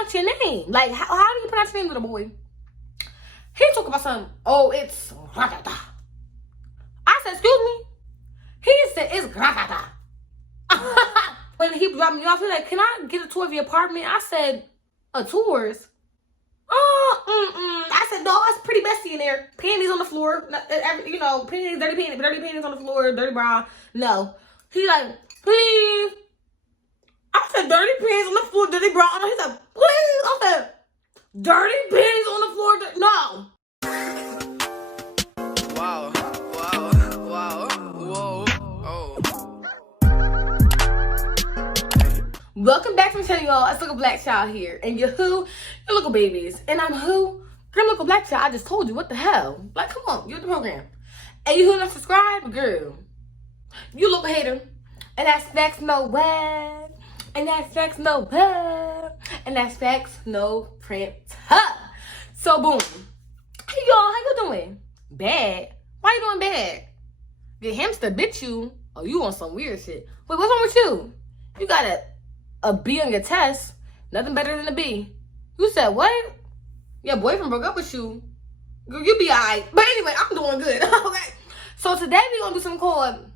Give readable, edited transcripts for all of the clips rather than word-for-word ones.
pronounce your name? Like, how do you pronounce your name, little boy? He talk about something. Oh, it's gratata. I said, excuse me? He said, it's gratata. When he dropped me off, he like, can I get a tour of your apartment? I said, a tour's? I said, no, it's pretty messy in there. Panties on the floor. You know, panties, dirty panties on the floor, dirty bra. No. He like, please. I said, dirty panties on the floor, dirty bra. He said, please. I said, dirty panties on the floor. No. Wow. Whoa. Oh. Welcome back from the channel, y'all. It's Localblackchild here. And you're who? You're Local Babies. And I'm who? I'm Localblackchild. I just told you. What the hell? Like, come on. You're the program. And you who not subscribed? Girl. You look a hater. And that's facts, no way. And that's facts, no way. And that's facts, no print. So, boom. Hey, y'all. How you doing? Bad? Why you doing bad? Your hamster bit you. Oh, you on some weird shit. Wait, what's wrong with you? You got a B on your test. Nothing better than a B. You said what? Your boyfriend broke up with you. Girl, you be alright. But anyway, I'm doing good. Okay. So today we're gonna do something called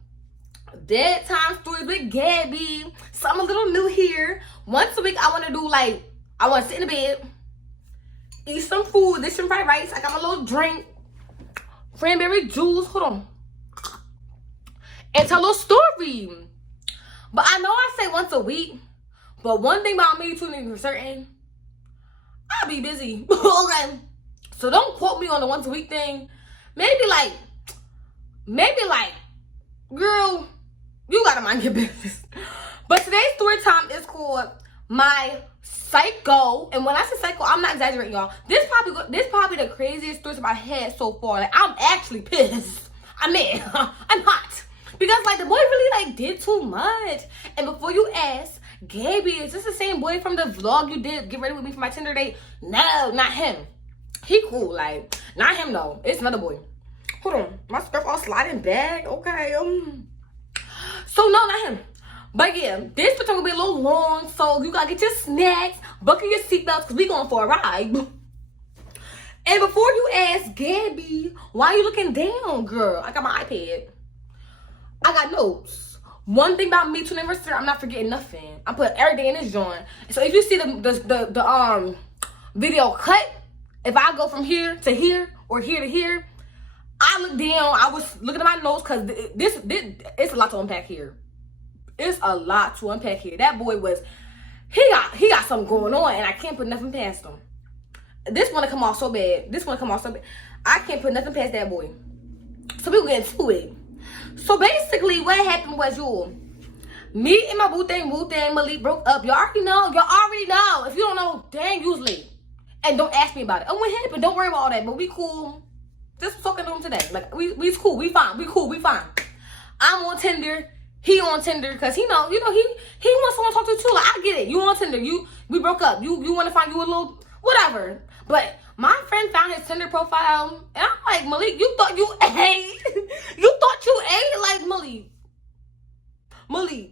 Bedtime Stories with Gabby. Something a little new here. Once a week I wanna do I wanna sit in the bed, eat some food, dish some fried rice. I got my little drink, cranberry juice, hold on. And tell a little story. But I know I say once a week. But one thing about me, too, for certain, I be busy. Okay. So don't quote me on the once a week thing. Maybe girl, you gotta mind your business. But today's story time is called My Psycho. And when I say psycho, I'm not exaggerating, y'all. This probably the craziest story I've had so far. Like, I'm actually pissed. I'm mad. I'm hot. Because the boy really did too much. And before you ask, Gabby, is this the same boy from the vlog you did? Get ready with me for my Tinder date? No, not him. He cool, not him though. It's another boy. Hold on, my stuff all sliding back. Okay, so no, not him. But yeah, this video will be a little long, so you gotta get your snacks, buckle your seatbelts, cause we going for a ride. And before you ask, Gabby, why are you looking down, girl? I got my iPad. I got notes. One thing about me, 2 anniversary, I'm not forgetting nothing. I put everything in this joint. So if you see the video cut, if I go from here to here or here to here, I look down. I was looking at my notes because this it's a lot to unpack here. It's a lot to unpack here. That boy he got something going on, and I can't put nothing past him. This one to come off so bad. I can't put nothing past that boy. So we get into it. So basically, what happened was, me and my boo thing Malik broke up. Y'all already know. If you don't know, dang, usually. And don't ask me about it. Oh, what happened? Don't worry about all that. But we cool. Just talking to him today. We's cool. We fine. We fine. I'm on Tinder. He on Tinder because he wants someone to talk to too. I get it. You on Tinder. We broke up. You want to find you a little whatever. But my friend found his Tinder profile, and I'm like, Malik, you thought you ate? You thought you ate? Like, Malik.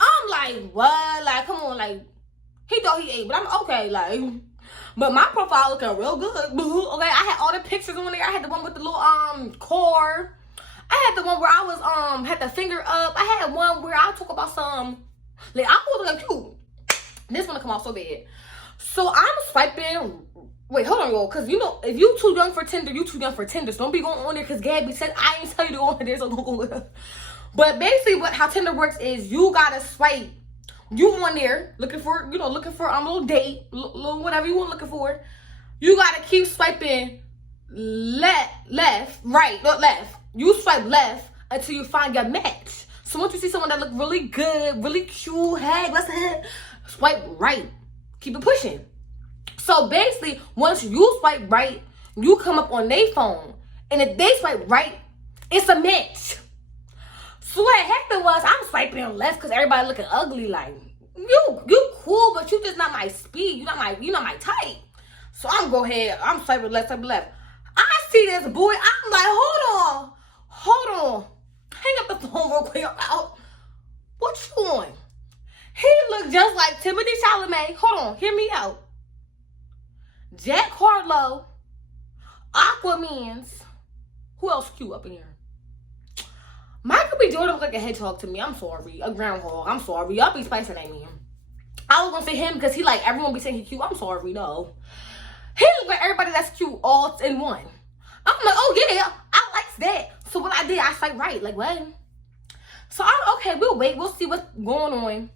I'm like, what? Come on, he thought he ate, but I'm okay, but my profile looking real good. Okay, I had all the pictures on there. I had the one with the little core. I had the one where I was had the finger up. I had one where I talk about some I was looking cute. This one to come out so bad. So I'm swiping. Wait, hold on, y'all. Because, if you too young for Tinder, you too young for Tinder. So don't be going on there because Gabby said I ain't tell you to go on there. So don't go there. But basically, how Tinder works is you got to swipe. You on there looking for a little date, little whatever you want looking for. You got to keep swiping left, right, not left. You swipe left until you find your match. So once you see someone that look really good, really cute, hey, what's that? Swipe right. Keep it pushing. So basically, once you swipe right, you come up on their phone. And if they swipe right, it's a match. So what happened was, I'm swiping left because everybody looking ugly. You cool, but you just not my speed. You not my type. So I'm go ahead. I'm swiping left. I see this boy. I'm like, hold on. Hang up the phone real quick. What you doing? He looked just like Timothy Chalamet. Hold on, hear me out. Jack Harlow, Aquamans. Who else cute up in here? Michael B. Jordan look like a hedgehog to me. I'm sorry. A groundhog. I'm sorry. Y'all be spicing at me. I was gonna say him because he like everyone be saying he cute. I'm sorry, no. He look like everybody that's cute all in one. I'm like, oh yeah, I like that. So what I did, I swipe right. Like what? So I'm okay. We'll wait. We'll see what's going on.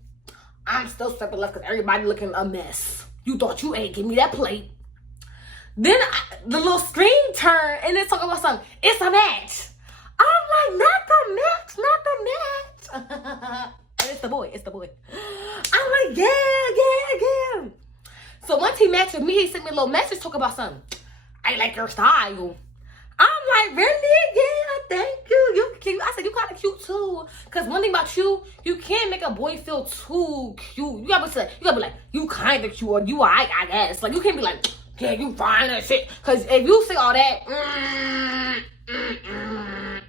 I'm still swiping left because everybody looking a mess. You thought you ain't give me that plate. Then the little screen turned and it's talking about something. It's a match. I'm like, not the match, not the match. And it's the boy, it's the boy. I'm like, yeah. So once he matched with me, he sent me a little message talking about something. I like your style. I'm like, really? Yeah, thank you. You cute. I said, you kind of cute too. Because one thing about you, you can't make a boy feel too cute. You gotta be like, you kind of cute or you alright, I guess. Like, you can't be like, yeah, you fine and shit. Because if you say all that,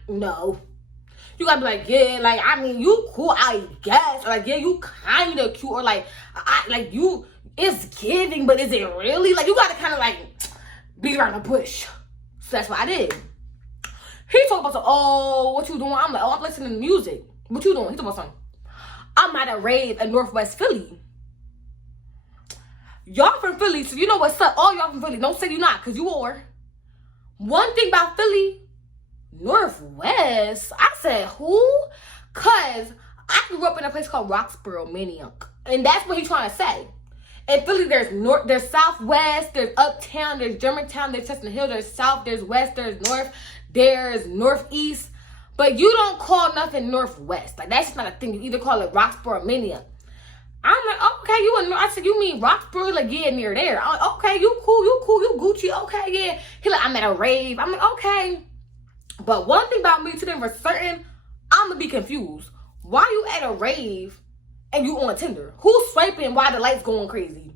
no. You gotta be like, yeah, like, I mean, you cool, I guess. Or like, yeah, you kind of cute. Or like, like, you, it's giving, but is it really? Like, you gotta kind of like, beat around the bush. So that's what I did. He talked about, oh, what you doing? I'm like, oh, I'm listening to music. What you doing? He talking about something. I'm at a rave in Northwest Philly. Y'all from Philly, so you know what's up. All y'all from Philly. Don't say you not, because you are. One thing about Philly, Northwest. I said, who? Because I grew up in a place called Roxborough, Maniac. And that's what he's trying to say. In Philly, there's Southwest, there's Uptown, there's Germantown, there's Chestnut Hill, there's South, there's West, there's North, there's Northeast. But you don't call nothing Northwest. Like, that's just not a thing. You either call it Roxborough or Maniac. I'm like, okay, I said, you mean Roxborough? Like, yeah, near there. I'm like, okay, you cool, you Gucci, okay, yeah. He like, I'm at a rave. I'm like, okay. But one thing about me, today for certain, I'm gonna be confused. Why you at a rave and you on Tinder? Who's swiping while the lights going crazy?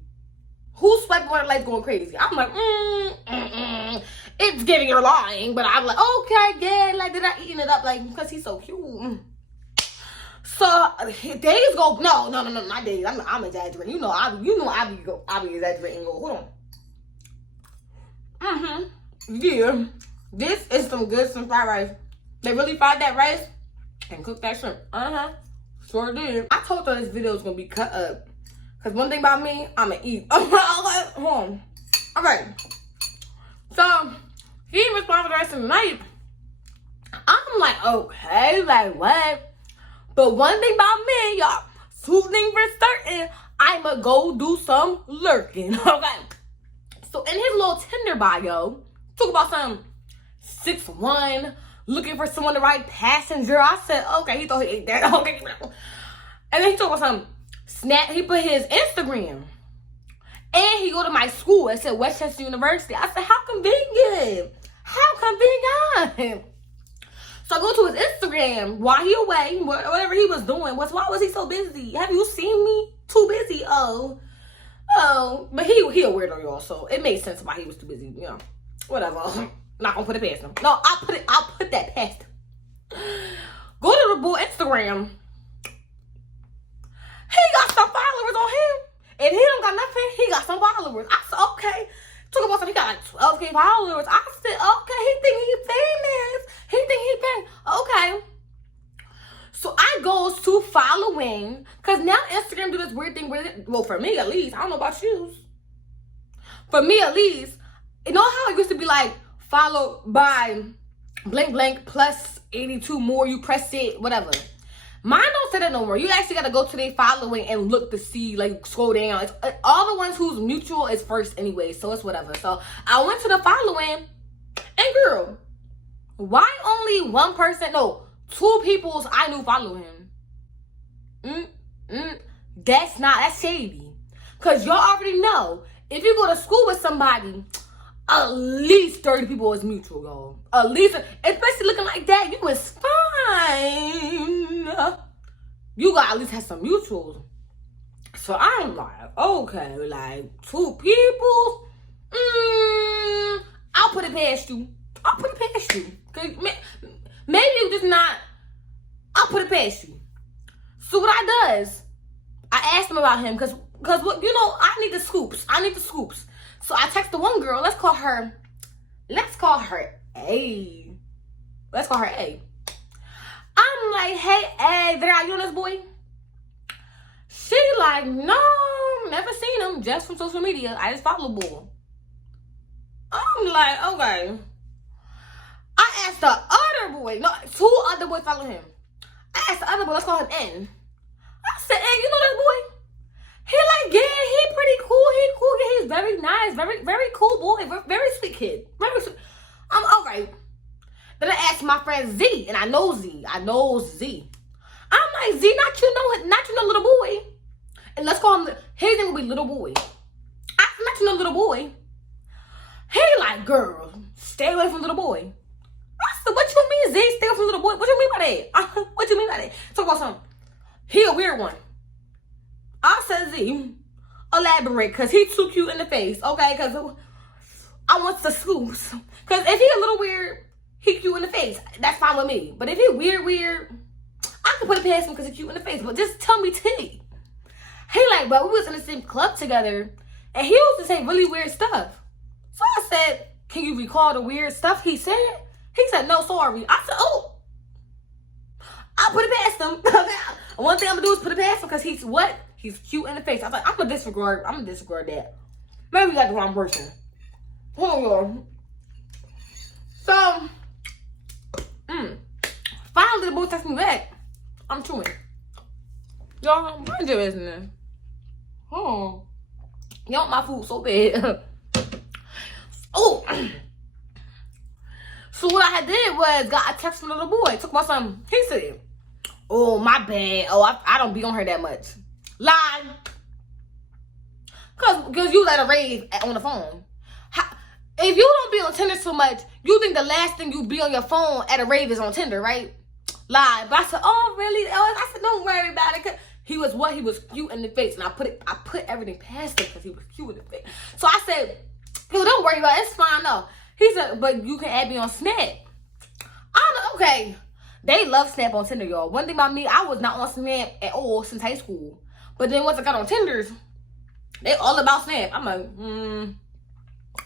Who's swiping while the lights going crazy? I'm like, it's giving you're lying. But I'm like, okay, yeah, like, they're not eating it up, like, because he's so cute. So days go, no, not days. I'm exaggerating. I be exaggerating. Go, hold on. Yeah, this is some fried rice. They really fried that rice and cooked that shrimp. Sure did. I told her this video was gonna be cut up. Cause one thing about me, I'ma eat. Hold on. Alright. So he didn't respond for the rest of the night. I'm like, okay, like what? But one thing about me, y'all, two things for certain, I'ma go do some lurking. Okay. So in his little Tinder bio, talk about some 6'1", looking for someone to ride passenger. I said, okay, he thought he ate that. Okay. And then he talked about some snap. He put his Instagram. And he go to my school. It said Westchester University. I said, how convenient. How convenient. So I go to his Instagram while he away, whatever he was doing. Why was he so busy? Have you seen me? Too busy. Oh. But he a weirdo, y'all. So it made sense why he was too busy. You know, whatever. Not gonna put it past him. No, I'll put that past him. Go to the boy Instagram. He got some followers on him. If he don't got nothing, he got some followers. I said, okay. Talk about something, he got like 12K followers. I said, okay, he think he famous. He think he famous. Okay. So I goes to following. Because now Instagram do this weird thing with it. Well, for me at least. I don't know about you. For me at least. You know how it used to be like, followed by blank blank plus 82 more. You press it, whatever. Mine don't say that no more. You actually got to go to their following and look to see, like, scroll down. It's, all the ones who's mutual is first anyway, so it's whatever. So I went to the following, and girl, why only one person, no, two people's I knew follow him? That's shady. Because y'all already know, if you go to school with somebody, at least 30 people is mutual, y'all. At least, especially looking like that, you was fine. You gotta at least have some mutuals. So I'm like, okay, like 2 people? I'll put it past you. Cause maybe you just not, I'll put it past you. So what I does, I asked him about him, cause what, you know, I need the scoops. So I text the one girl. Let's call her A. Let's call her A. I'm like, hey, A, did I know this boy? She like, no, never seen him, just from social media. I just follow boy. I'm like, okay. I asked the other boy, no, 2 other boys follow him. I asked the other boy, let's call him N. I said, N, you know this boy? He like, yeah, he pretty cool. He cool. Yeah, he's very nice, very cool boy, very sweet kid. Very sweet. I'm all right. Then I asked my friend Z, and I know Z. I'm like, Z, not you know little boy. And let's call him, his name will be little boy. Not you know little boy. He like, girl, stay away from little boy. I said, what you mean, Z, stay away from little boy? What you mean by that? What you mean by that? Talk about something. He a weird one. I said, Z, elaborate, because he too cute in the face, okay? Because I want the scoops. Because if he a little weird, he cute in the face. That's fine with me. But if he weird, I can put it past him because he cute in the face. But just tell me T. He like, but we was in the same club together, and he used to say really weird stuff. So I said, can you recall the weird stuff he said? He said, no, sorry. I said, oh. I'll put it past him. One thing I'm going to do is put it past him because he's what? He's cute in the face. I was like, I'm going to disregard that. Maybe we got the wrong person. Hold on. So, finally the boy texts me back. I'm chewing. Y'all, mind your business. Oh. You want my food so bad. Oh. So what I did was got a text from the little boy. Talk about something. He said, oh, my bad. Oh, I don't be on her that much. Lie. Because you let her rave on the phone. If you don't be on Tinder so much, you think the last thing you be on your phone at a rave is on Tinder, right? Lie. But I said, oh, really? Oh, I said, don't worry about it. He was what? He was cute in the face. And I put everything past him because he was cute in the face. So I said, yo, don't worry about it. It's fine, though. He said, but you can add me on Snap. I don't know. Okay. They love Snap on Tinder, y'all. One thing about me, I was not on Snap at all since high school. But then once I got on Tinders, they all about Snap. I'm like,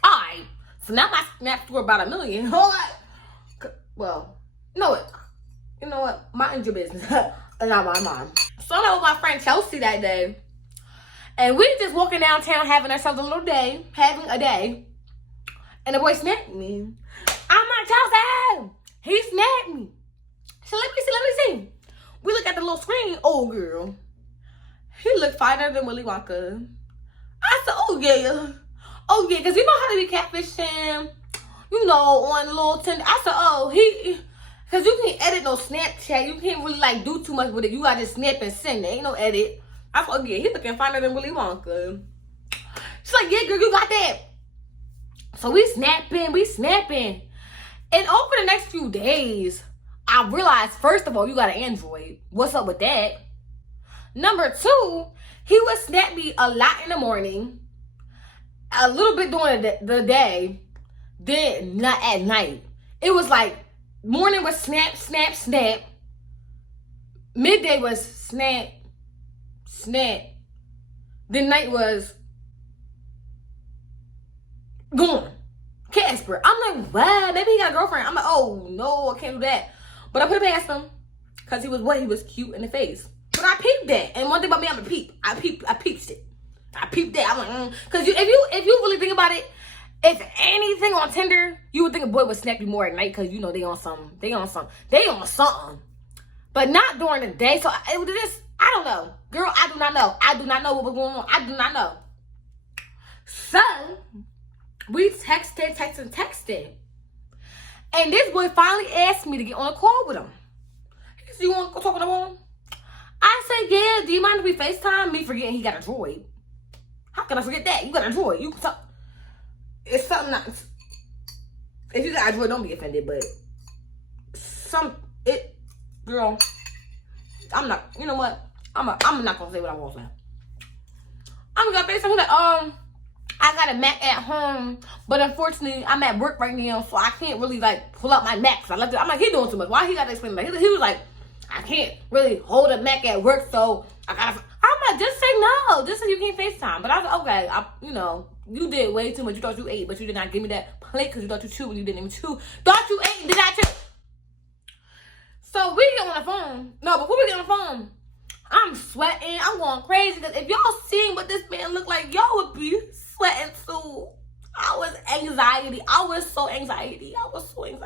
alright. So now my Snap score about 1 million. Hold on. Well, you know what? Mind your business. Not my mom. So I'm with my friend Chelsea that day. And we just walking downtown having ourselves a little day. Having a day. And the boy snapped me. I'm like, Chelsea! He snapped me. So let me see. We look at the little screen. Oh, girl. He looked finer than Willy Wonka. I said, oh, yeah. Oh, yeah, because you know how to be catfishing, you know, on a little Tinder. I said, oh, because you can't edit no Snapchat. You can't really, like, do too much with it. You got to just snap and send. There ain't no edit. I said, oh, yeah, he looking finer than Willy Wonka. She's like, yeah, girl, you got that. So we snapping. And over the next few days, I realized, first of all, you got an Android. What's up with that? Number 2, he would snap me a lot in the morning, a little bit during the day, then not at night. It was like, morning was snap. Midday was snap. Then night was gone. Casper. I'm like, wow, maybe he got a girlfriend. I'm like, oh, no, I can't do that. But I put it past him because he was cute in the face. But I peeped that. And one thing about me, I'm a peep. I peeped it. I peeped that. I'm like, because if you really think about it, if anything on Tinder, you would think a boy would snap you more at night because, you know, they on something. But not during the day. So it was this, I don't know. Girl, I do not know. I do not know what was going on. I do not know. So, we texted. And this boy finally asked me to get on a call with him. He said, you want to go talk on the phone? I said, yeah, do you mind if we FaceTime? Me forgetting he got a droid. How can I forget that? You got a droid. You can talk. It's something not. If you got a droid, don't be offended, but girl, I'm not, you know what? I'm not going to say what I want to say. I'm going to FaceTime. He's like, I got a Mac at home, but unfortunately, I'm at work right now, so I can't really, like, pull up my Mac. So I'm like, he doing too much. Why he got to explain that? He was like, I can't really hold a Mac at work, so I'm like, just say no. Just say you can't FaceTime. But I was like, okay, you know, you did way too much. You thought you ate, but you did not give me that plate because you thought you chewed when you didn't even chew. Thought you ate, did not chew. So we get on the phone. No, before we get on the phone, I'm sweating. I'm going crazy. Because if y'all seen what this man looked like, y'all would be sweating too. I was anxiety. I was so anxiety. I was like,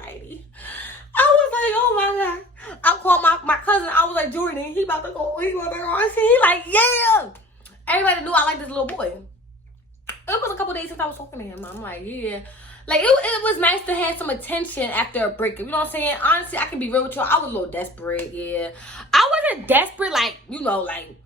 oh my God. I called my cousin. I was like, Jordan, he about to go. He like, yeah. Everybody knew I liked this little boy. It was a couple days since I was talking to him. I'm like, yeah. Like, it was nice to have some attention after a breakup. You know what I'm saying? Honestly, I can be real with y'all. I was a little desperate, yeah. I wasn't desperate, like, you know, like,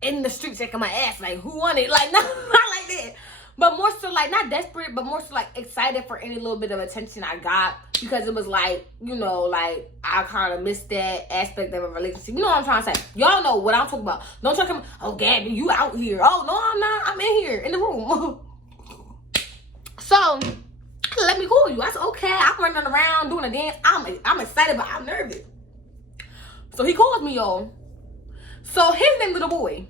in the streets shaking my ass. Like, who wanted? Like, no, not like that. But more so, like, not desperate, but more so, like, excited for any little bit of attention I got. Because it was, like, you know, like, I kind of missed that aspect of a relationship. You know what I'm trying to say? Y'all know what I'm talking about. Don't try to come, oh, Gabby, you out here. Oh, no, I'm not. I'm in here, in the room. So, let me call you. I said, okay, I'm running around doing a dance. I'm excited, but I'm nervous. So, he calls me, y'all. So, his name was the boy.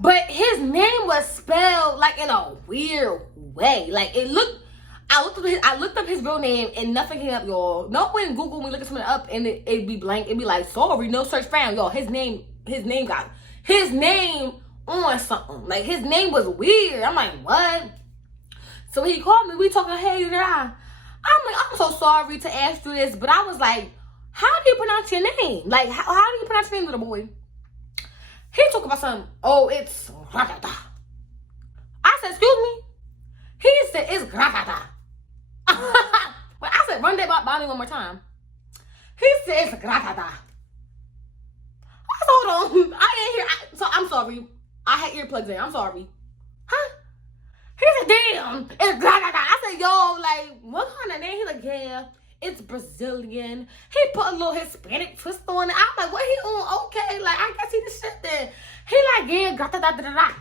But his name was spelled like in a weird way. Like I looked up his real name and nothing came up, y'all. No one Google me looking something up and it'd be blank. It'd be like, sorry, no search found, y'all. His name got his name on something. Like his name was weird. I'm like, what? So he called me. We talking, hey, I'm like, I'm so sorry to ask you this, but I was like, how do you pronounce your name? Like, how do you pronounce your name, little boy? He talk about something. Oh, it's gratata. I said, excuse me? He said, it's gratata. But I said, run that by me one more time. He said, it's gratata. I said, hold on. I ain't hear. So I'm sorry. I had earplugs in. I'm sorry. Huh? He said, damn, it's gratata. I said, yo, like, what kind of name? He like, yeah. It's Brazilian. He put a little Hispanic twist on it. I'm like, what he on? Okay, like, I guess he the shit then. He like, yeah, da-da-da-da-da.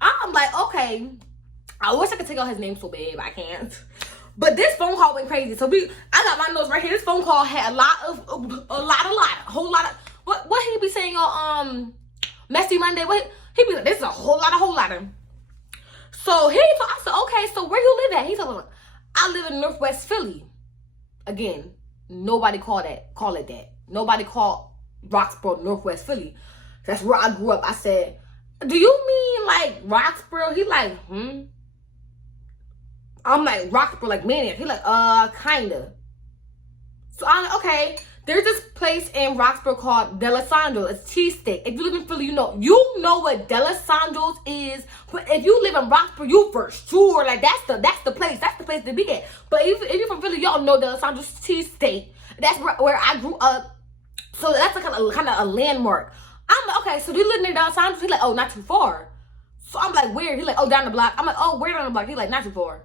I'm like, okay. I wish I could take out his name so bad, but I can't. But this phone call went crazy. So I got my notes right here. This phone call had a whole lot of, what he be saying on, Messy Monday? What he be like, this is a whole lot of. So I said, okay, so where you live at? He told me, I live in Northwest Philly. Again, nobody call it that. Nobody called Roxborough Northwest Philly. That's where I grew up. I said, do you mean like Roxborough? He like, I'm like, Roxborough, like Manor. He like, kinda. So I'm like, okay. There's this place in Roxborough called Delisandro's. It's cheesesteak. If you live in Philly, you know what Delisandro's is. But if you live in Roxborough, you for sure, like, that's the place. That's the place to be at. But if you're from Philly, y'all know Delisandro's cheesesteak. That's where I grew up. So that's a kind of a landmark. I'm like, okay, so do you live near Delisandro's? He's like, oh, not too far. So I'm like, where? He's like, oh, down the block. I'm like, oh, where down the block? He's like, not too far.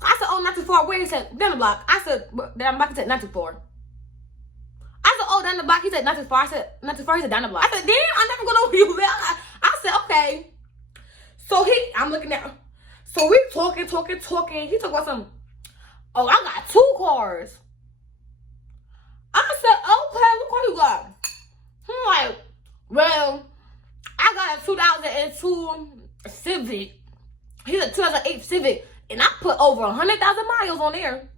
I said, oh, not too far. Where? He said, down the block. I said, down the block. He said, not too far. I said, oh, down the block. He said, not too far. I said, not too far. He said, down the block. I said, damn, I'm never going over you. I said, okay. So I'm looking at, so we talking. He talking about something. Oh, I got 2 cars. I said, okay, what car you got? I'm like, well, I got a 2002 Civic. He's a 2008 Civic. And I put over 100,000 miles on there.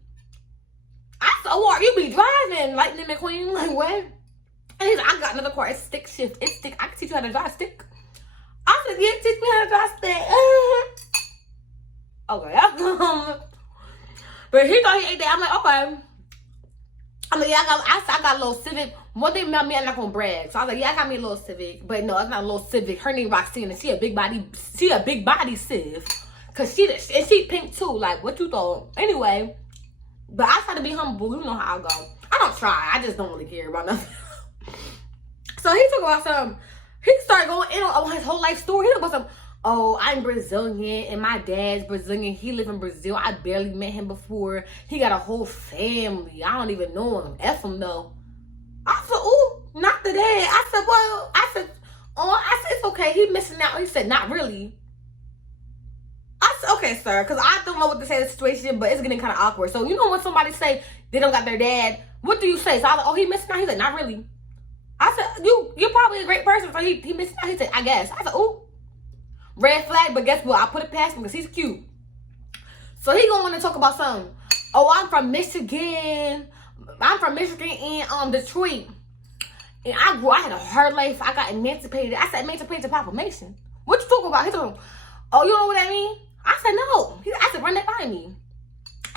I said, oh, you be driving, Lightning McQueen? Like, what? And he's like, I got another car. It's stick shift. It's stick. I can teach you how to drive stick. I said, yeah, teach me how to drive stick. Okay. But he thought he ate that. I'm like, okay. I'm like, yeah, I got a little Civic. One thing about me, I'm not gonna brag. So I was like, yeah, I got me a little Civic. But no, it's not a little Civic. Her name Roxanne, and she a big body Civ. Cause she pink too. Like, what you thought? Anyway. But I try to be humble. You know how I go. I don't try. I just don't really care about nothing. So he talk about some. He started going in on his whole life story. He talk about some. Oh, I'm Brazilian and my dad's Brazilian. He live in Brazil. I barely met him before. He got a whole family. I don't even know him. F him though. I said, ooh, not the dad. I said, well, I said, it's okay. He missing out. He said, not really. I said, okay, sir, because I don't know what to say in the situation, but it's getting kind of awkward. So, you know when somebody say they don't got their dad, what do you say? So I was like, oh, he missing out? He's like, not really. I said, you're probably a great person. So he missed out. He said, I guess. I said, ooh, red flag, but guess what? I put it past him because he's cute. So he gonna want to talk about something. Oh, I'm from Michigan. I'm from Michigan and Detroit. And I had a hard life. I got emancipated. I said emancipated proclamation. What you talking about? He talking, oh, you know what that mean? I said, no. I said, run that by me.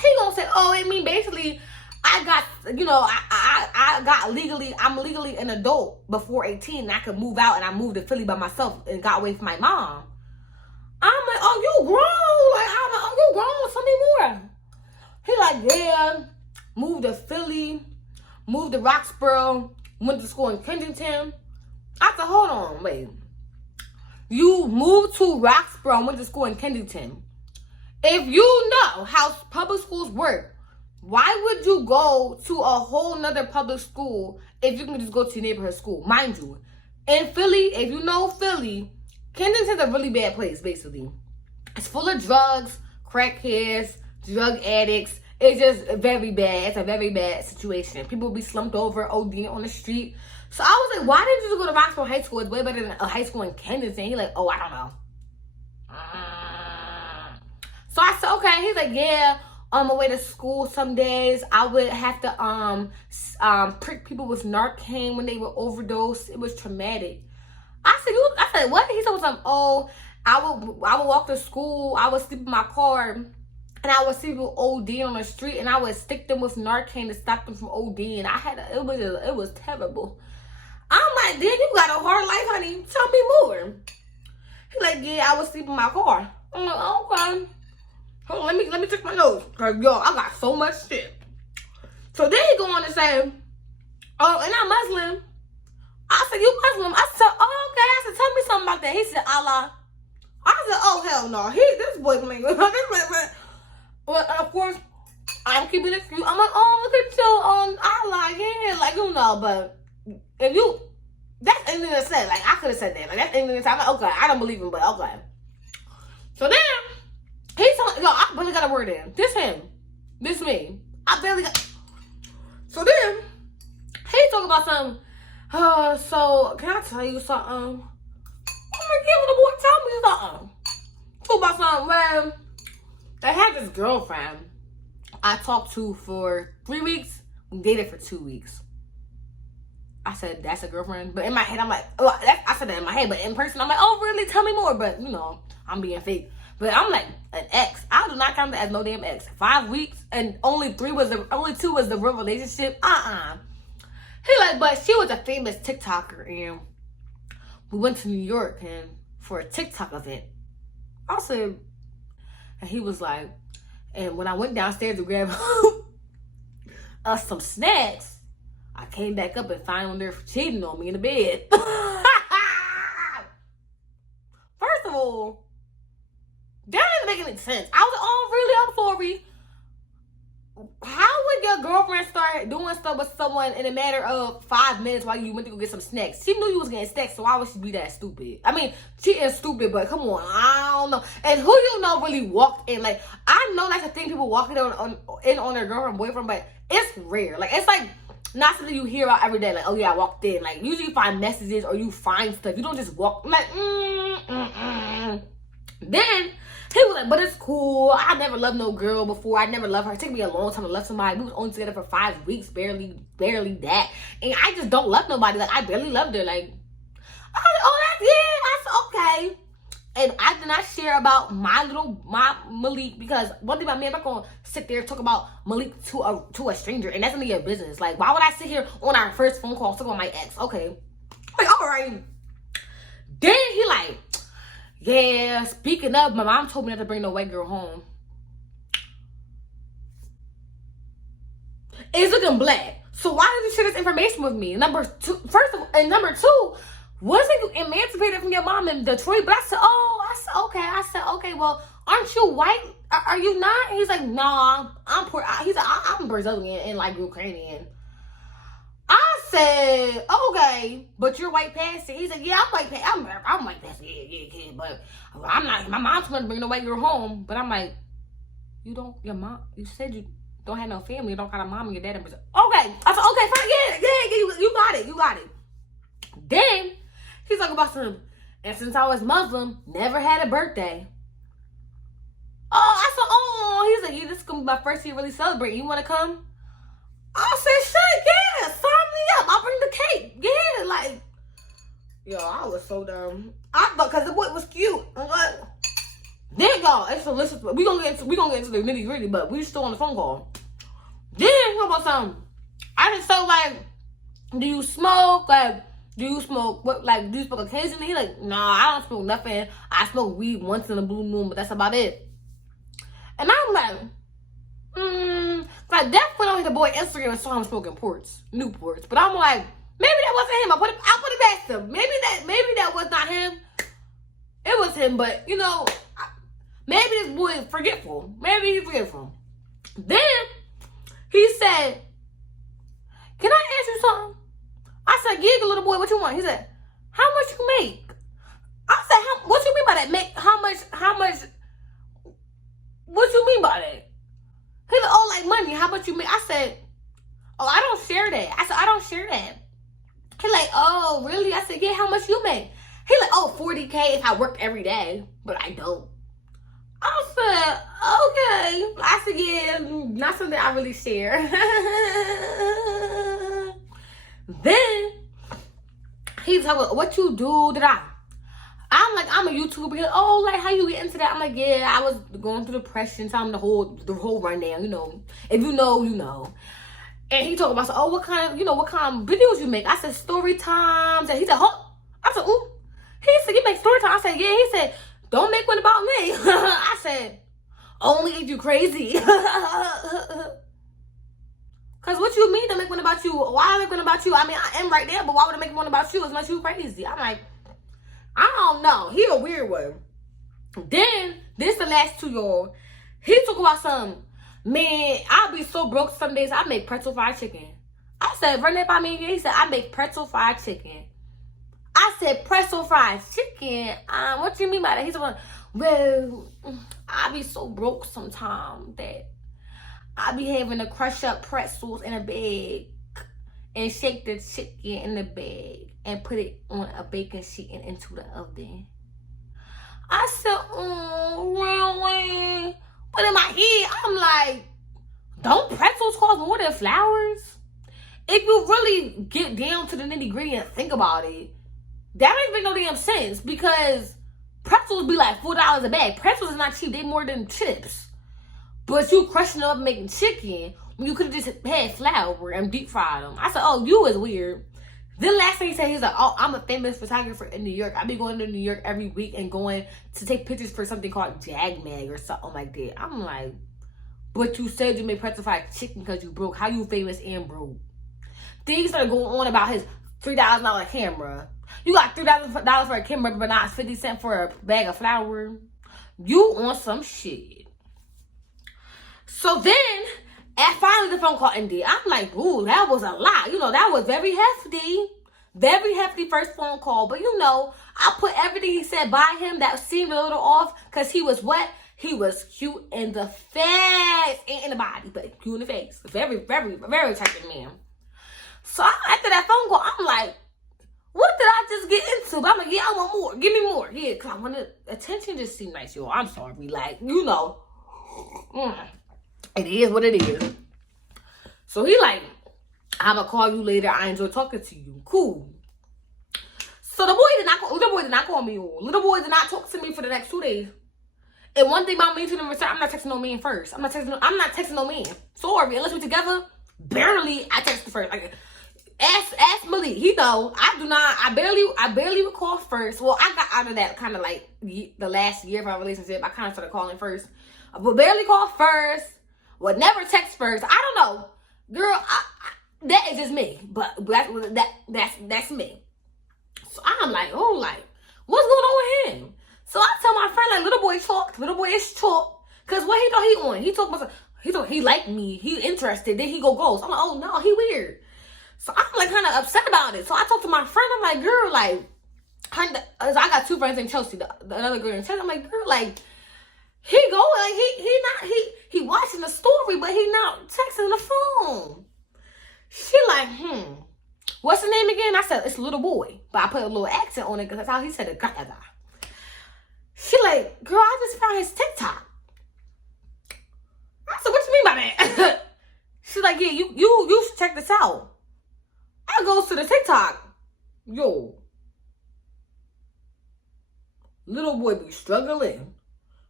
He gonna say, oh, it mean basically I got, you know, I got legally, I'm legally an adult before 18 and I could move out, and I moved to Philly by myself and got away from my mom. I'm like, oh, you grown. Like, I'm like, oh, you grown. Tell me more. He like, yeah, moved to Philly, moved to Roxborough, went to school in Kensington. I said, hold on, wait. You moved to Roxborough and went to school in Kensington. If you know how public schools work, why would you go to a whole nother public school if you can just go to your neighborhood school? Mind you, in Philly, if you know Philly, Kensington's a really bad place, basically. It's full of drugs, crackheads, drug addicts. It's just very bad. It's a very bad situation. People be slumped over, ODing on the street. So I was like, why didn't you go to Roxborough High School? It's way better than a high school in Kensington. He like, oh, I don't know. So I said, okay. He's like, yeah, on my way to school some days, I would have to prick people with Narcan when they were overdosed. It was traumatic. I said, what? He said something, oh, I would walk to school, I would sleep in my car, and I would see people ODing on the street, and I would stick them with Narcan to stop them from ODing. It was terrible. I'm like, damn, you got a hard life, honey. Tell me more. He's like, yeah, I would sleep in my car. I'm like, okay. Hold on, let me check my notes. Cause yo, I got so much shit. So then he go on to say, oh, and I'm Muslim. I said, you Muslim? I said, oh, okay. I said, tell me something about that. He said, Allah. I said, oh, hell no. This boy playing. Well, of course, I'm keeping it cute. I'm like, oh, look at you on Allah. Yeah, like, you know, but if you, that's anything that said. Like, I could have said that. Like, that's anything that said. I'm like, okay, I don't believe him, but okay. So then, he's telling, yo, I barely got a word in. This him. This me. I barely got. So then, he talking about something. So, can I tell you something? I'm like, yeah, little boy, tell me something. Talk about something. Well, I had this girlfriend I talked to for 3 weeks. We dated for 2 weeks. I said, that's a girlfriend. But in my head, I'm like, oh, I said that in my head. But in person, I'm like, oh, really? Tell me more. But, you know, I'm being fake. But I'm like, an ex. I do not count that as no damn ex. 5 weeks and only 2 was the real relationship. He like, but she was a famous TikToker, and we went to New York and for a TikTok event. I said, and he was like, and when I went downstairs to grab some snacks, I came back up and found her cheating on me in the bed. First of all, that didn't make any sense. I was like, oh, really? I'm sorry. How would your girlfriend start doing stuff with someone in a matter of 5 minutes while you went to go get some snacks? She knew you was getting snacks, so why would she be that stupid? I mean, she is stupid, but come on, I don't know. And who you know really walked in? Like, I know that's the thing, people walking on their girlfriend, boyfriend, but it's rare. Like, it's like not something you hear about every day. Like, oh yeah, I walked in. Like, usually you find messages or you find stuff. You don't just walk. I'm like, Then he was like, but it's cool. I never loved no girl before. I never loved her. It took me a long time to love somebody. We was only together for 5 weeks, barely that. And I just don't love nobody. Like, I barely loved her. Like, I was like, oh, that's okay. And I did not share about my Malik, because one thing about me, I'm not gonna sit there and talk about Malik to a stranger, and that's none of your business. Like, why would I sit here on our first phone call talking about my ex? Okay, like, all right. Then he like, yeah, speaking of, my mom told me not to bring no white girl home. It's looking black. So why did you share this information with me? Number two, wasn't you emancipated from your mom in Detroit? But I said, okay, well, aren't you white? Are you not? And he's like, nah, I'm poor. He's like, I'm Brazilian and like Ukrainian. I said, okay, but you're white past it. He's like, yeah, I'm white past. I'm white past it. Yeah, but I'm not. My mom's gonna bring the white girl home. But I'm like, you said you don't have no family. You don't got a mom and your dad in Brazil. Okay, I said, okay, fine, yeah, you got it. Then he's talking about some, and since I was Muslim, never had a birthday. Oh, I said, oh, he's like, yeah, this is gonna be my first year really celebrating. You wanna come? I said, shit, yeah, sign me up. I'll bring the cake. Yeah, like, yo, I was so dumb. I thought, cause the boy was cute. I'm like, then y'all, so listen, we gonna get into the nitty gritty, but we still on the phone call. Then how about something? I just felt like, do you smoke? Like, do you smoke? What? Like, do you smoke occasionally? Like, nah, I don't smoke nothing. I smoke weed once in a blue moon, but that's about it. And I'm like, like that went on the boy Instagram and saw him smoking Newports. But I'm like, maybe that wasn't him. I put it back to him. Maybe that was not him. It was him, but you know, maybe this boy is forgetful. Maybe he's forgetful. Then he said, "Can I ask you something?" I said, "Yeah, little boy, what you want?" He said, "How much you make?" I said, "What you mean by that? Make how much? What you mean by that?" He's like, "Oh, like money. How much you make?" I said, "Oh, I don't share that." I said, "I don't share that." He's like, "Oh, really?" I said, "Yeah, how much you make?" He's like, "Oh, 40K if I work every day, but I don't." I said, "Okay." I said, "Yeah, not something I really share." Then he's talking about what you do. I'm like, I'm a YouTuber. He's like, "Oh, like how you get into that?" I'm like, "Yeah, I was going through depression." Tell him the whole rundown. You know, if you know, you know. And he talking about, "Oh, what kind of videos you make?" I said, "Storytimes." And he said, "Huh?" I said, "Ooh." He said, "You make Storytime?" I said, "Yeah." He said, "Don't make one about me." I said, "Only if you crazy." Cause what you mean to make one about you? Why I make one about you? I mean, I am right there, but why would I make one about you as much as you crazy? I'm like, I don't know. He a weird one. Then, this the last two, y'all. He talk about some, man, I'll be so broke some days, I make pretzel fried chicken. I said, "Run that by me again." He said, "I make pretzel fried chicken." I said, "Pretzel fried chicken? What you mean by that?" He said, "Well, I be so broke sometimes that I be having to crush up pretzels in a bag and shake the chicken in the bag and put it on a baking sheet and into the oven." I said, "Oh, really?" But in my head, I'm like, don't pretzels cost more than flowers? If you really get down to the nitty gritty and think about it, that doesn't make no damn sense, because pretzels be like $4 a bag. Pretzels is not cheap. They more than chips. But you crushing them up and making chicken when you could have just had flour and deep fried them. I said, "Oh, you is weird." Then last thing he said, he's like, "Oh, I'm a famous photographer in New York. I be going to New York every week and going to take pictures for something called Jag Mag or something like that." I'm like, but you said you made pretzel fried chicken because you broke. How you famous and broke? Then he started going on about his $3,000 camera. You got $3,000 for a camera, but not 50 cents for a bag of flour. You on some shit. So then, finally the phone call ended. I'm like, ooh, that was a lot. You know, that was very hefty. Very hefty first phone call. But you know, I put everything he said by him that seemed a little off, because he was what? He was cute in the face. Ain't in the body, but cute in the face. Very, very, very attractive man. So after that phone call, I'm like, what did I just get into? But I'm like, yeah, I want more. Give me more. Yeah, because I wanted attention. Just seemed nice, y'all. I'm sorry. Like, you know. It is what it is. So he like, "I'ma call you later. I enjoy talking to you." Cool. So little boy did not call me. Little boy did not talk to me for the next 2 days. And one thing about me to the return, I'm not texting no man first. I'm not texting no man. Sorry, unless we're together, barely I text first. Like, ask Malik. He know I barely would call first. Well, I got out of that kind of like the last year of our relationship. I kind of started calling first. But barely call first. Would never text first. I don't know, girl. That is just me. But that's me. So I'm like, oh, like, what's going on with him? So I tell my friend, like, little boy talk. Little boy is talk. Cause what he thought he on? He talk about. He thought he liked me. He interested. Then he go ghost. I'm like, oh no, he weird. So I'm like kind of upset about it. So I talked to my friend. I'm like, girl, like, I got two friends named Chelsea. The other girl named Chelsea. I'm like, girl, like. He go like he watching the story, but he not texting the phone. She like, What's the name again? I said, it's Little Boy. But I put a little accent on it because that's how he said it. She like, girl, I just found his TikTok. I said, what you mean by that? She's like, yeah, you should check this out. I goes to the TikTok. Yo. Little boy be struggling.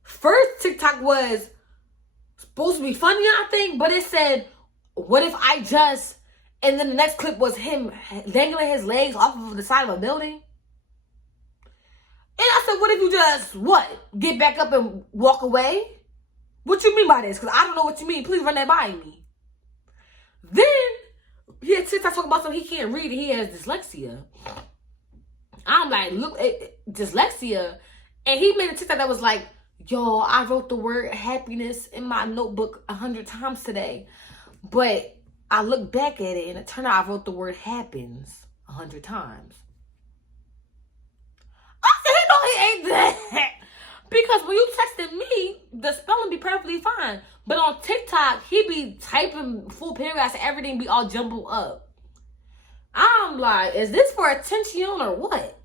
First TikTok was supposed to be funny, I think, but it said, what if I just... And then the next clip was him dangling his legs off of the side of a building. And I said, what if you just, what? Get back up and walk away? What you mean by this? Because I don't know what you mean. Please run that by me. Then, he had TikTok talking about something he can't read and he has dyslexia. I'm like, look, dyslexia. And he made a TikTok that was like, yo, I wrote the word happiness in my notebook 100 times today. But I look back at it and it turned out I wrote the word happens 100 times. I said, no, he ain't that. Because when you texting me, the spelling be perfectly fine. But on TikTok, he be typing full paragraphs and everything be all jumbled up. I'm like, is this for attention or what?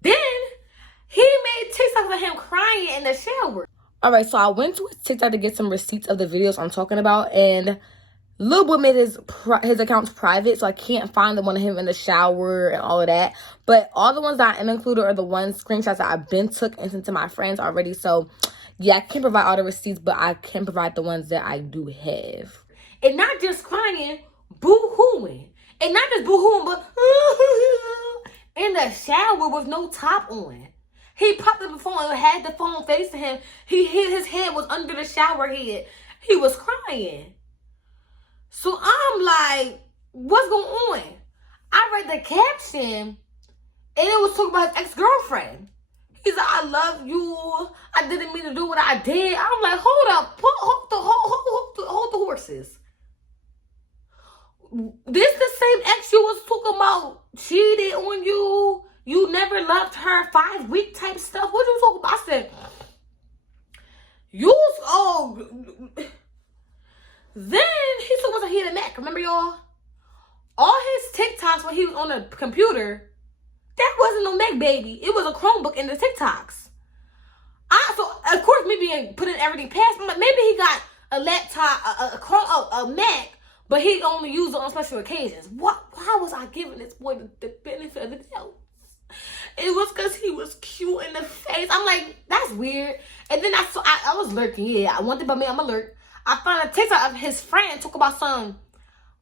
Then he made TikToks of him crying in the shower. All right, so I went to his TikTok to get some receipts of the videos I'm talking about, and Lil Boy made his accounts private, so I can't find the one of him in the shower and all of that. But all the ones that I am included are the ones, screenshots that I've been took and sent to my friends already. So, yeah, I can't provide all the receipts, but I can provide the ones that I do have. And not just crying, boo-hooing. And not just boo-hooing, but in the shower with no top on. He popped up the phone and had the phone facing him. His head was under the shower head. He was crying. So I'm like, what's going on? I read the caption, and it was talking about his ex-girlfriend. He's like, I love you. I didn't mean to do what I did. I'm like, hold up. Hold the horses. This the same ex you was talking about cheated on you. You never loved her, 5-week type stuff. What you talking about? I said, Then he told us he had a Mac. Remember, y'all? All his TikToks when he was on the computer, that wasn't no Mac, baby. It was a Chromebook in the TikToks. So, of course, me being putting everything past him, like maybe he got a laptop, a Mac, but he only used it on special occasions. Why was I giving this boy the benefit of the doubt? It was because he was cute in the face. I'm like, that's weird. And then I was lurking. Yeah, one thing about me, I'm alert. I found a TikTok of his friend talk about something.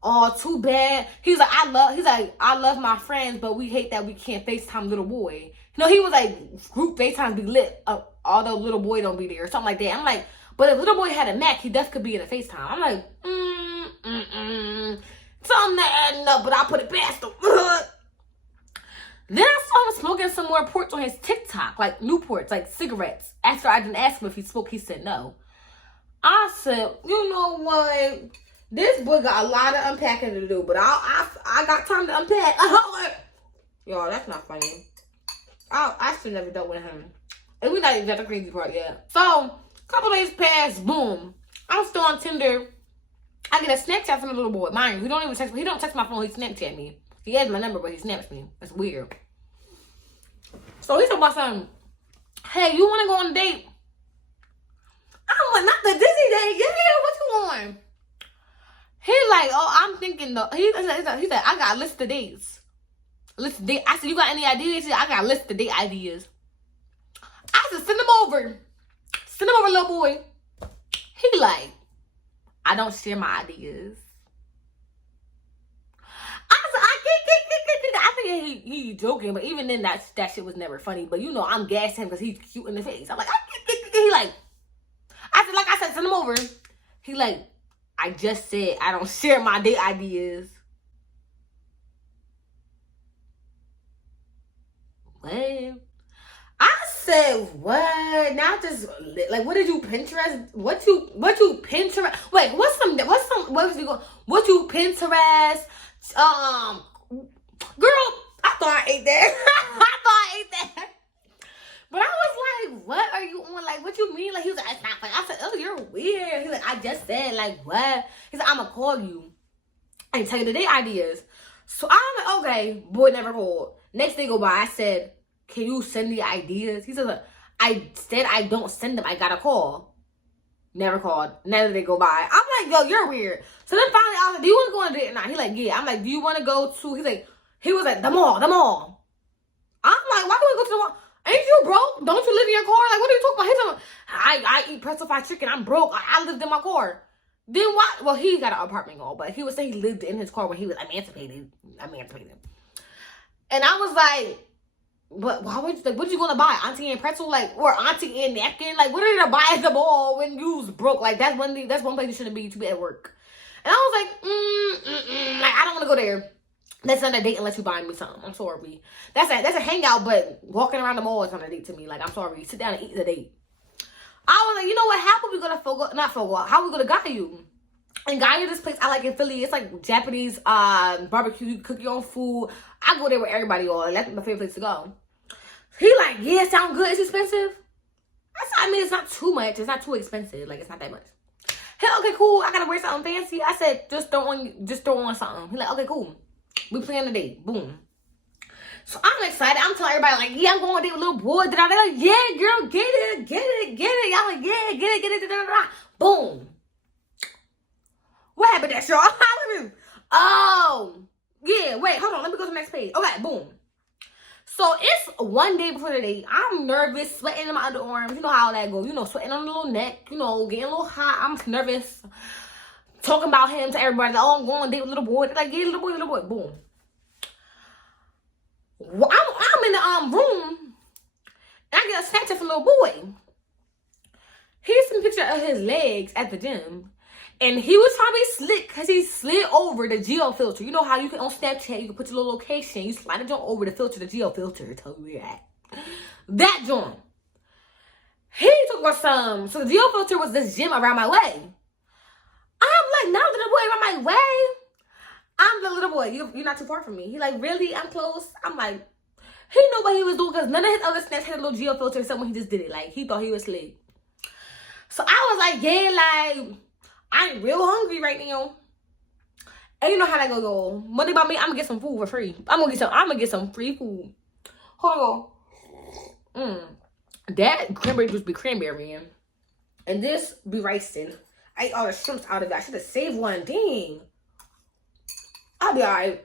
Oh, too bad. He's like, I love my friends, but we hate that we can't FaceTime Little Boy. You know, he was like, group FaceTime be lit, although Little Boy don't be there or something like that. I'm like, but if Little Boy had a Mac, he definitely could be in a FaceTime. I'm like, something not adding up, but I put it past him. Then I saw him smoking some more ports on his TikTok, like Newports, like cigarettes. After I didn't ask him if he smoked, he said no. I said, you know what? This boy got a lot of unpacking to do, but I got time to unpack. Y'all, that's not funny. I should never dealt with him. And we're not even at the crazy part yet. So, a couple days passed, boom. I'm still on Tinder. I get a Snapchat from the little boy. Mind you, he don't text my phone, he Snapchat me. He has my number, but he snaps me. That's weird. So he's talking about something. Hey, you want to go on a date? I'm like, not the Disney date. Yeah, what you want? He's like, oh, I'm thinking though. He said, I got a list of dates. I said, you got any ideas? He said, I got a list of date ideas. I said, send them over. Send them over, little boy. He like, I don't share my ideas. I think he joking, but even then that shit was never funny. But you know, I'm gassing him because he's cute in the face. I'm like, he like, I said, send him over. He like, I just said I don't share my date ideas. What? I said, what? Now just like, what did you Pinterest? What you Pinterest? Wait, what you Pinterest? Girl, I thought I ate that. But I was like, what are you on? Like, what you mean? Like, he was like, it's not funny. I said, oh, you're weird. He's like, I just said, like, what? He said, I'm going to call you and tell you the date ideas. So I'm like, okay, boy never called. Next day go by, I said, can you send me ideas? He said, I said I don't send them. I got a call. Never called. Another day go by. I'm like, yo, you're weird. So then finally I was like, do you want to go on a date or not? He like, yeah. I'm like, do you want to go to, he was like, the mall. I'm like, why do we go to the mall? Ain't you broke? Don't you live in your car? Like, what are you talking about? He's talking about, I eat pretzel fried chicken. I'm broke. I lived in my car. Then why? Well, he got an apartment goal, but he was saying he lived in his car when he was emancipated. And I was like, but why would you, like, what you gonna buy? Auntie and pretzel, like, or auntie and napkin? Like, what are you gonna buy at the mall when you was broke? Like, that's one place you shouldn't be to be at work. And I was like, like, I don't want to go there. That's not a date unless you buy me something. I'm sorry. That's a hangout, but walking around the mall is not a date to me. Like, I'm sorry. Sit down and eat the date. I was like, you know what? How are we gonna how are we gonna guide you? And guide you this place I like in Philly. It's like Japanese barbecue. You cook your own food. I go there with everybody on. That's my favorite place to go. He like, yeah, sound good. It's expensive. I mean, it's not too much. It's not too expensive. Like, it's not that much. He like, okay, cool. I gotta wear something fancy. I said, just throw on something. He like, okay, cool. We plan the date. Boom. So I'm excited. I'm telling everybody, like, yeah, I'm going to date with little boy. They're like, yeah, girl, get it. Y'all like, yeah, get it. Boom. What happened next, y'all? Oh, yeah, wait, hold on. Let me go to the next page. Okay, boom. So it's one day before the date. I'm nervous, sweating in my underarms. You know how that goes. You know, sweating on the little neck. You know, getting a little hot. I'm nervous. Talking about him to everybody. Like, oh, I'm going on a date with little boy. They're like, yeah, little boy. Boom. I'm in the room. And I get a Snapchat from little boy. Here's some picture of his legs at the gym. And he was trying to be slick because he slid over the geo filter. You know how you can on Snapchat, you can put your little location. You slide the joint over the filter, the geo filter. Tell you where you're at. That joint. He took about some. So the geo filter was this gym around my way. I'm like, not little boy around my way. I'm the little boy. You're not too far from me. He like, really? I'm close. I'm like, he knew what he was doing because none of his other snaps had a little geo filter except when he just did it. Like, he thought he was slick. So I was like, yeah, like, I'm real hungry right now. And you know how that go, go. Money about me, I'm gonna get some food for free. I'm gonna get some free food. Hold on. That cranberry juice be cranberry in. And this be ricin. I ate all the shrimps out of it. I should have saved one. Dang. I'll be alright.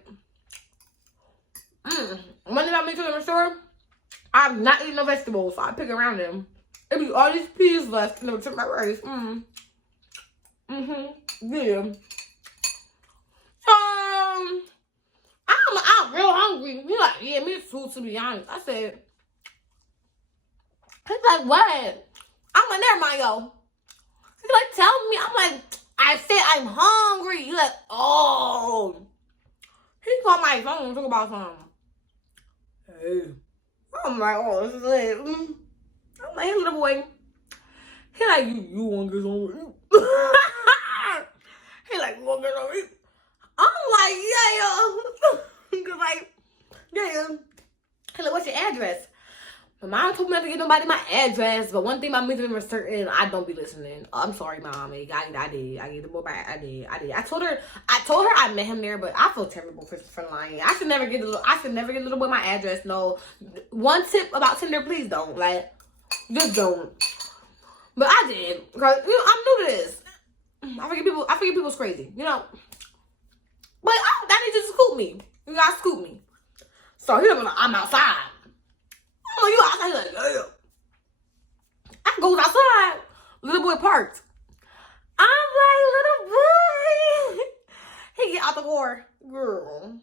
Money about me to the store, I'm not eating no vegetables, so I pick around them. It be all these peas left and I took my rice. Yeah. I'm real hungry. He like, yeah, me too, to be honest. I said, he's like, what? I'm like, never mind, yo. He's like, tell me. I'm like, I said I'm hungry. He's like, oh. He called my phone and talk about something. Hey. I'm like, oh, this is it. I'm like, hey, little boy. He like, you want to get some? He like, you want to get some? I'm like, yeah, yo. Cause like, yeah. He like, what's your address? My mom told me not to get nobody my address, but one thing my mother was certain, I don't be listening. I'm sorry, mom. I did. I gave the boy back. I did. I told her I met him there, but I feel terrible for lying. I should never get the little boy my address. No. One tip about Tinder, please don't. Like, just don't. But I did. Because, you know, I'm new to this. I forget people's crazy, you know. But I need you to scoop me. You gotta scoop me. So he was like, I'm outside. Oh, you outside? Like, yeah. I goes outside. Little boy parked. I'm like, little boy. He get out the car. Girl.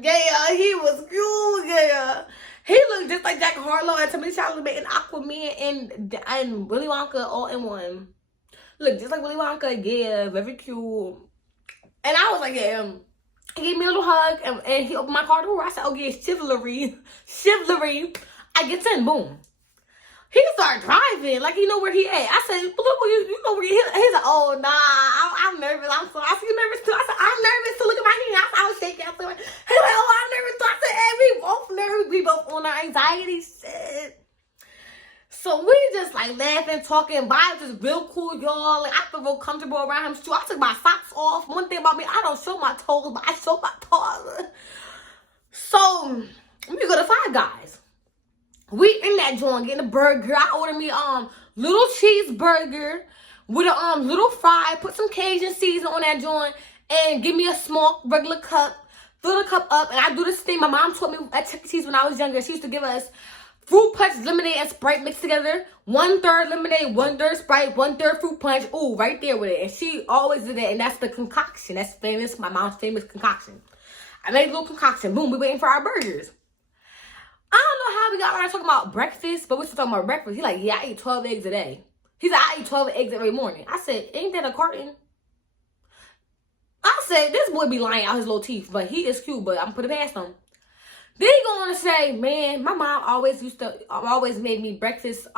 Yeah, he was cute, yeah. He looked just like Jack Harlow and Timothy Chalamet and Aquaman and Willy Wonka all in one. Look just like Willy Wonka, yeah, very cute. And I was like, yeah. He gave me a little hug and he opened my car door. I said, oh yeah, chivalry. I get in, boom. He started driving like he know where he at. I said, look, you know where he is. He's like, oh nah, I'm nervous. I said, you nervous too? I said, I'm nervous too. Look at my hand. I was shaking. I said, he's like, oh, I'm nervous too. I said, hey, we both nervous. We both on our anxiety shit. So we just like laughing, talking, vibes is real cool, y'all. Like I feel real comfortable around him. I took my socks off. One thing about me, I don't show my toes, but I show my toes. So we go to Five Guys. We in that joint getting a burger. I ordered me little cheeseburger with a little fry. Put some Cajun seasoning on that joint and give me a small regular cup. Fill the cup up and I do this thing. My mom taught me at Chuck E. Cheese when I was younger. She used to give us fruit punch, lemonade, and Sprite mixed together. 1/3 lemonade, 1/3 Sprite, 1/3 fruit punch. Ooh, right there with it. And she always did that. And that's the concoction. That's famous. My mom's famous concoction. I made a little concoction. Boom, we waiting for our burgers. I don't know how we got around talking about breakfast, but we're still talking about breakfast. He's like, yeah, I eat 12 eggs a day. He's like, I eat 12 eggs every morning. I said, ain't that a carton? I said, this boy be lying out his little teeth, but he is cute, but I'm gonna put it past him. Then he going to say, man, my mom always made me breakfast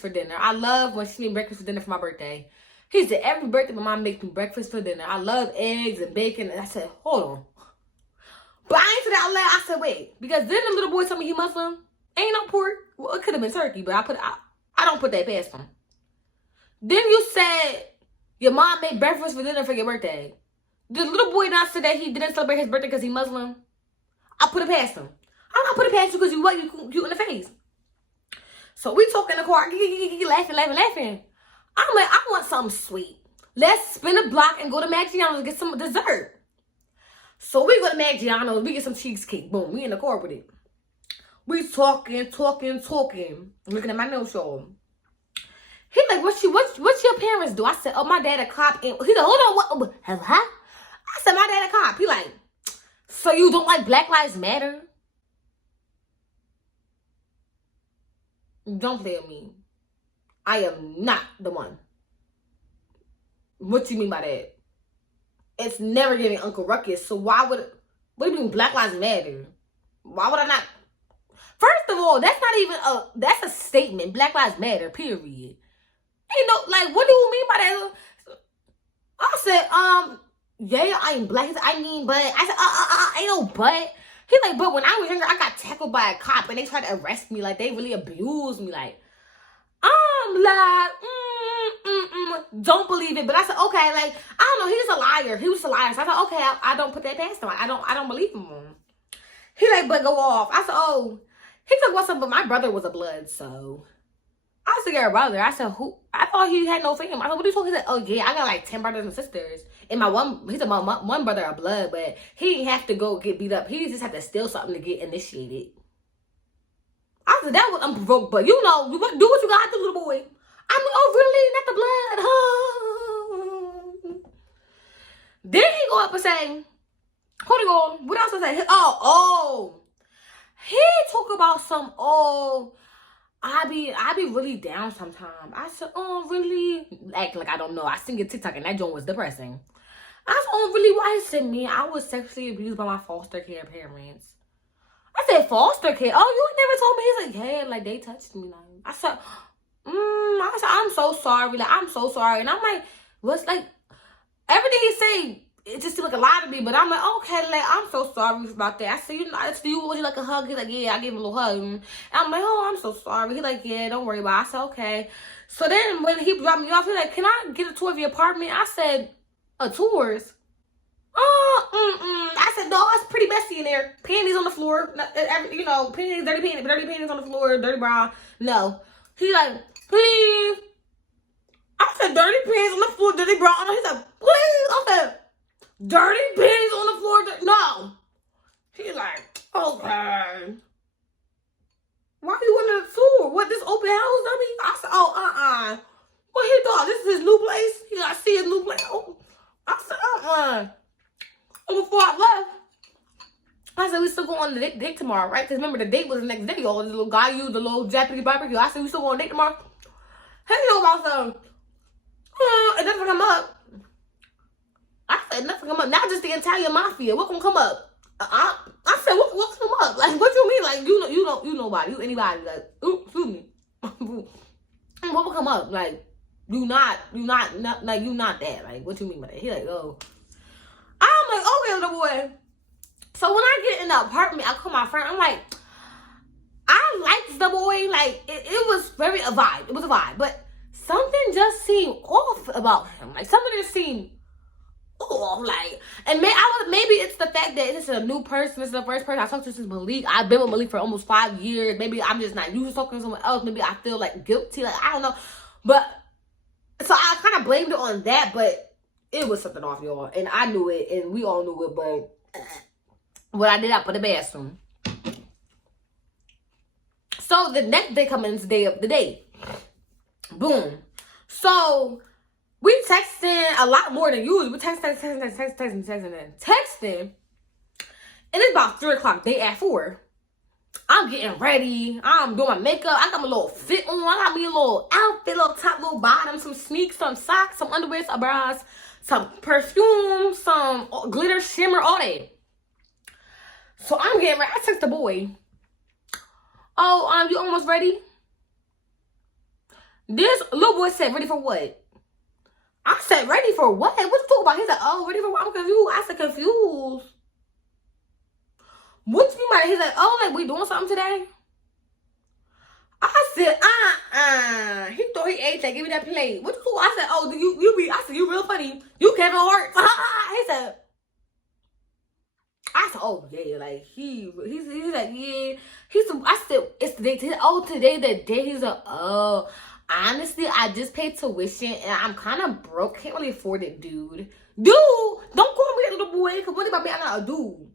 for dinner. I love when she made breakfast for dinner for my birthday. He said, every birthday my mom makes me breakfast for dinner. I love eggs and bacon. And I said, hold on. But I ain't said that out loud. I said, wait, because then the little boy told me he Muslim. Ain't no pork. Well, it could have been turkey, but I don't put that past him. Then you said your mom made breakfast for dinner for your birthday. The little boy not said that he didn't celebrate his birthday because he Muslim. I put it past him. I'm not put it past you because you in the face. So we talk in the car, laughing. I'm like, I want something sweet. Let's spin a block and go to Maggiano's and get some dessert. So we go to Maggiano's, we get some cheesecake. Boom, we in the car with it. We talking. Looking at my nose show. He like, what's your parents do? I said, oh, my dad a cop. And he like, hold on, what? Huh? I said, my dad a cop. He like, so you don't like Black Lives Matter? Don't play with me. I am not the one. What do you mean by that? It's never giving Uncle Ruckus. So what do you mean Black Lives Matter? Why would I not? First of all, that's not even that's a statement. Black Lives Matter, period. Ain't no, like, what do you mean by that? I said, yeah, I ain't black. I mean, but. I said, ain't no but. He like, but when I was younger, I got tackled by a cop and they tried to arrest me. Like, they really abused me. Like, I'm like, don't believe it. But I said, okay, like, I don't know. He's a liar. He was a liar. So I said, okay, I don't put that past him. I don't believe him. He like, but go off. I said, oh. He took what's up, but my brother was a blood, so. I said, your brother. I said, who? I thought he had no family. I said, what are you talking? He said, oh, yeah, I got like 10 brothers and sisters. And he said, my one brother a blood, but he didn't have to go get beat up. He just had to steal something to get initiated. I said, that was unprovoked, but you know, do what you got to do, little boy. I mean, oh, really? Not the blood? Then he go up and say, hold on, what else was that? Oh. He talk about some, I be really down sometimes. I said, oh, really? Acting like I don't know. I seen your TikTok and that joint was depressing. I said, oh, really? Why? He said, me, I was sexually abused by my foster care parents. I said, foster care? Oh, you never told me. He's like, yeah, like they touched me. Like, I said, I'm so sorry. Like, I'm so sorry. And I'm like, what's like, everything he say, it just seemed like a lie to me, but I'm like, okay, like, I'm so sorry about that. I said, would you like a hug? He's like, yeah, I gave him a little hug. And I'm like, oh, I'm so sorry. He's like, yeah, don't worry about it. I said, okay. So then when he dropped me off, he's like, can I get a tour of your apartment? I said, a tours? I said, no, it's pretty messy in there. Panties on the floor. You know, dirty panties on the floor, dirty bra. No. He like, please. I said, dirty panties on the floor, dirty bra. He said, please. I said, dirty panties on the floor. No. He's like, okay. Why you in the tour? What, this open house, dummy? I said, oh, Well, he thought this is his new place. He got to see his new place. Oh. I said, And before I left, I said, we still going on the date tomorrow, right? Because remember, the date was the next day, y'all. The little guy used the little Japanese barbecue. I said, we still going on a date tomorrow? Hey, you know about something? It doesn't come up. I said, nothing come up. Not just the Italian mafia. What gonna come up? I said, what come up? Like, what you mean? Like, you nobody. You anybody. Like, excuse me. What will come up? Like, you not that. Like, what you mean by that? He like, oh. I'm like, okay, little boy. So when I get in the apartment, I call my friend. I'm like, I liked the boy. Like, it was very a vibe. It was a vibe. But something just seemed off about him. Like, something just seemed off. Like, and maybe it's the fact that this is a new person. This is the first person I talked to since Malik. I've been with Malik for almost 5 years. Maybe I'm just not used to talking to someone else. Maybe I feel like guilty. Like, I don't know. But, so I kind of blamed it on that. But it was something off, y'all. And I knew it. And we all knew it. But what I did, I put the bathroom. So the next day comes the day of the date. Boom. So we texting a lot more than usual. We texting. And it's about 3 o'clock, day at 4. I'm getting ready. I'm doing my makeup. I got my little fit on. I got me a little outfit, little top, little bottom, some sneaks, some socks, some underwear, some bras, some perfume, some glitter, shimmer, all that. So I'm getting ready. I text the boy. Oh, you almost ready? This little boy said, ready for what? I said, ready for what? What you talking about? He said, oh, ready for what? I'm confused. I said, confused. What you mean by that? He said, oh, like, we doing something today? I said, He thought he ate that. Give me that plate. What you talking about? I said, oh, I said, you real funny. You Kevin Hart. He said, I said, oh, yeah, like, he's like, yeah. I said, it's the day. Today the day. He's like, oh, honestly, I just paid tuition, and I'm kind of broke. Can't really afford it, dude. Dude, don't call me a little boy, because what about me? I'm not a dude.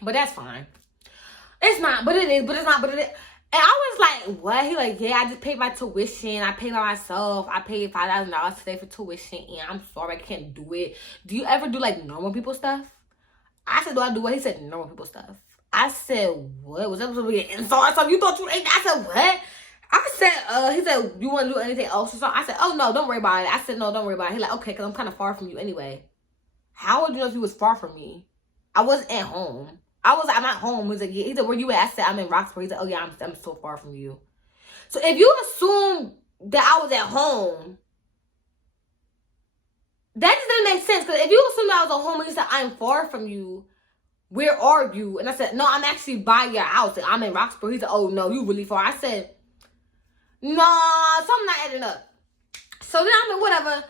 But that's fine. It's not, but it is, but it's not, but it is. And I was like, what? He like, yeah, I just paid my tuition. I paid by myself. I paid $5,000 today for tuition, and I'm sorry, I can't do it. Do you ever do, like, normal people stuff? I said, do I do what? He said, normal people stuff. I said, what? Was that supposed to be an insult or something? You thought you ate that? I said, what? I said, he said, you want to do anything else or something? I said, oh, no, don't worry about it. I said, no, don't worry about it. He like, okay, because I'm kind of far from you anyway. How would you know if you was far from me? I wasn't at home. I'm not home. He was like, yeah. He said, where you at? I said, I'm in Roxbury. He said, oh, yeah, I'm so far from you. So if you assume that I was at home, that just didn't make sense. Because if you assume that I was at home and you said, I'm far from you, where are you? And I said, no, I'm actually by your house. I'm in Roxbury. He said, oh, no, you really far. I said, nah, something not adding up. So then I'm like, whatever.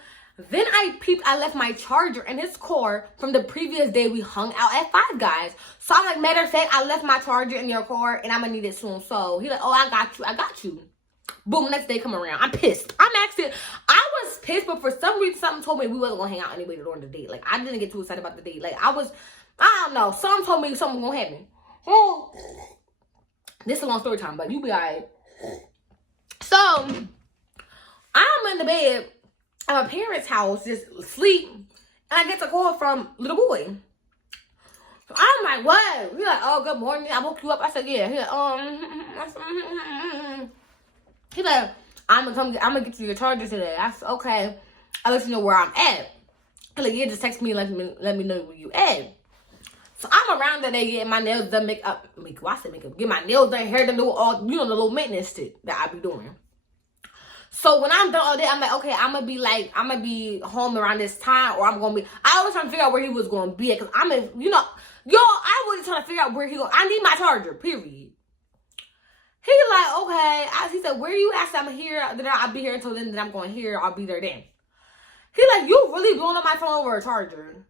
Then I left my charger in his car from the previous day we hung out at Five Guys. So I'm like, matter of fact, I left my charger in your car and I'm going to need it soon. So he like, oh, I got you. Boom, next day come around. I'm pissed. I was pissed, but for some reason, something told me we wasn't going to hang out anyway during the date. Like, I didn't get too excited about the date. Like, I don't know. Something told me something was going to happen. Oh, this is a long story time, but you be all right. So, I'm in the bed at my parents' house, just sleep, and I get a call from little boy. So I'm like, what? He's like, oh, good morning. I woke you up. I said, yeah. He's like, I'm gonna get you your charger today. I said, okay. I'll let you know where I'm at. He's like, yeah, just text me and let me know where you at. So I'm around that day getting my nails done, makeup. Get my nails done, hair done, do all, the little maintenance shit that I be doing. So when I'm done all day, I'm like, okay, I'm gonna be home around this time, or I was trying to figure out where he was gonna be at, cause I was trying to figure out where I need my charger, period. He like, okay. He said, where you at? I'm here. Then I'll be here until then. Then I'm going here. I'll be there then. He like, you really blowing up my phone over a charger?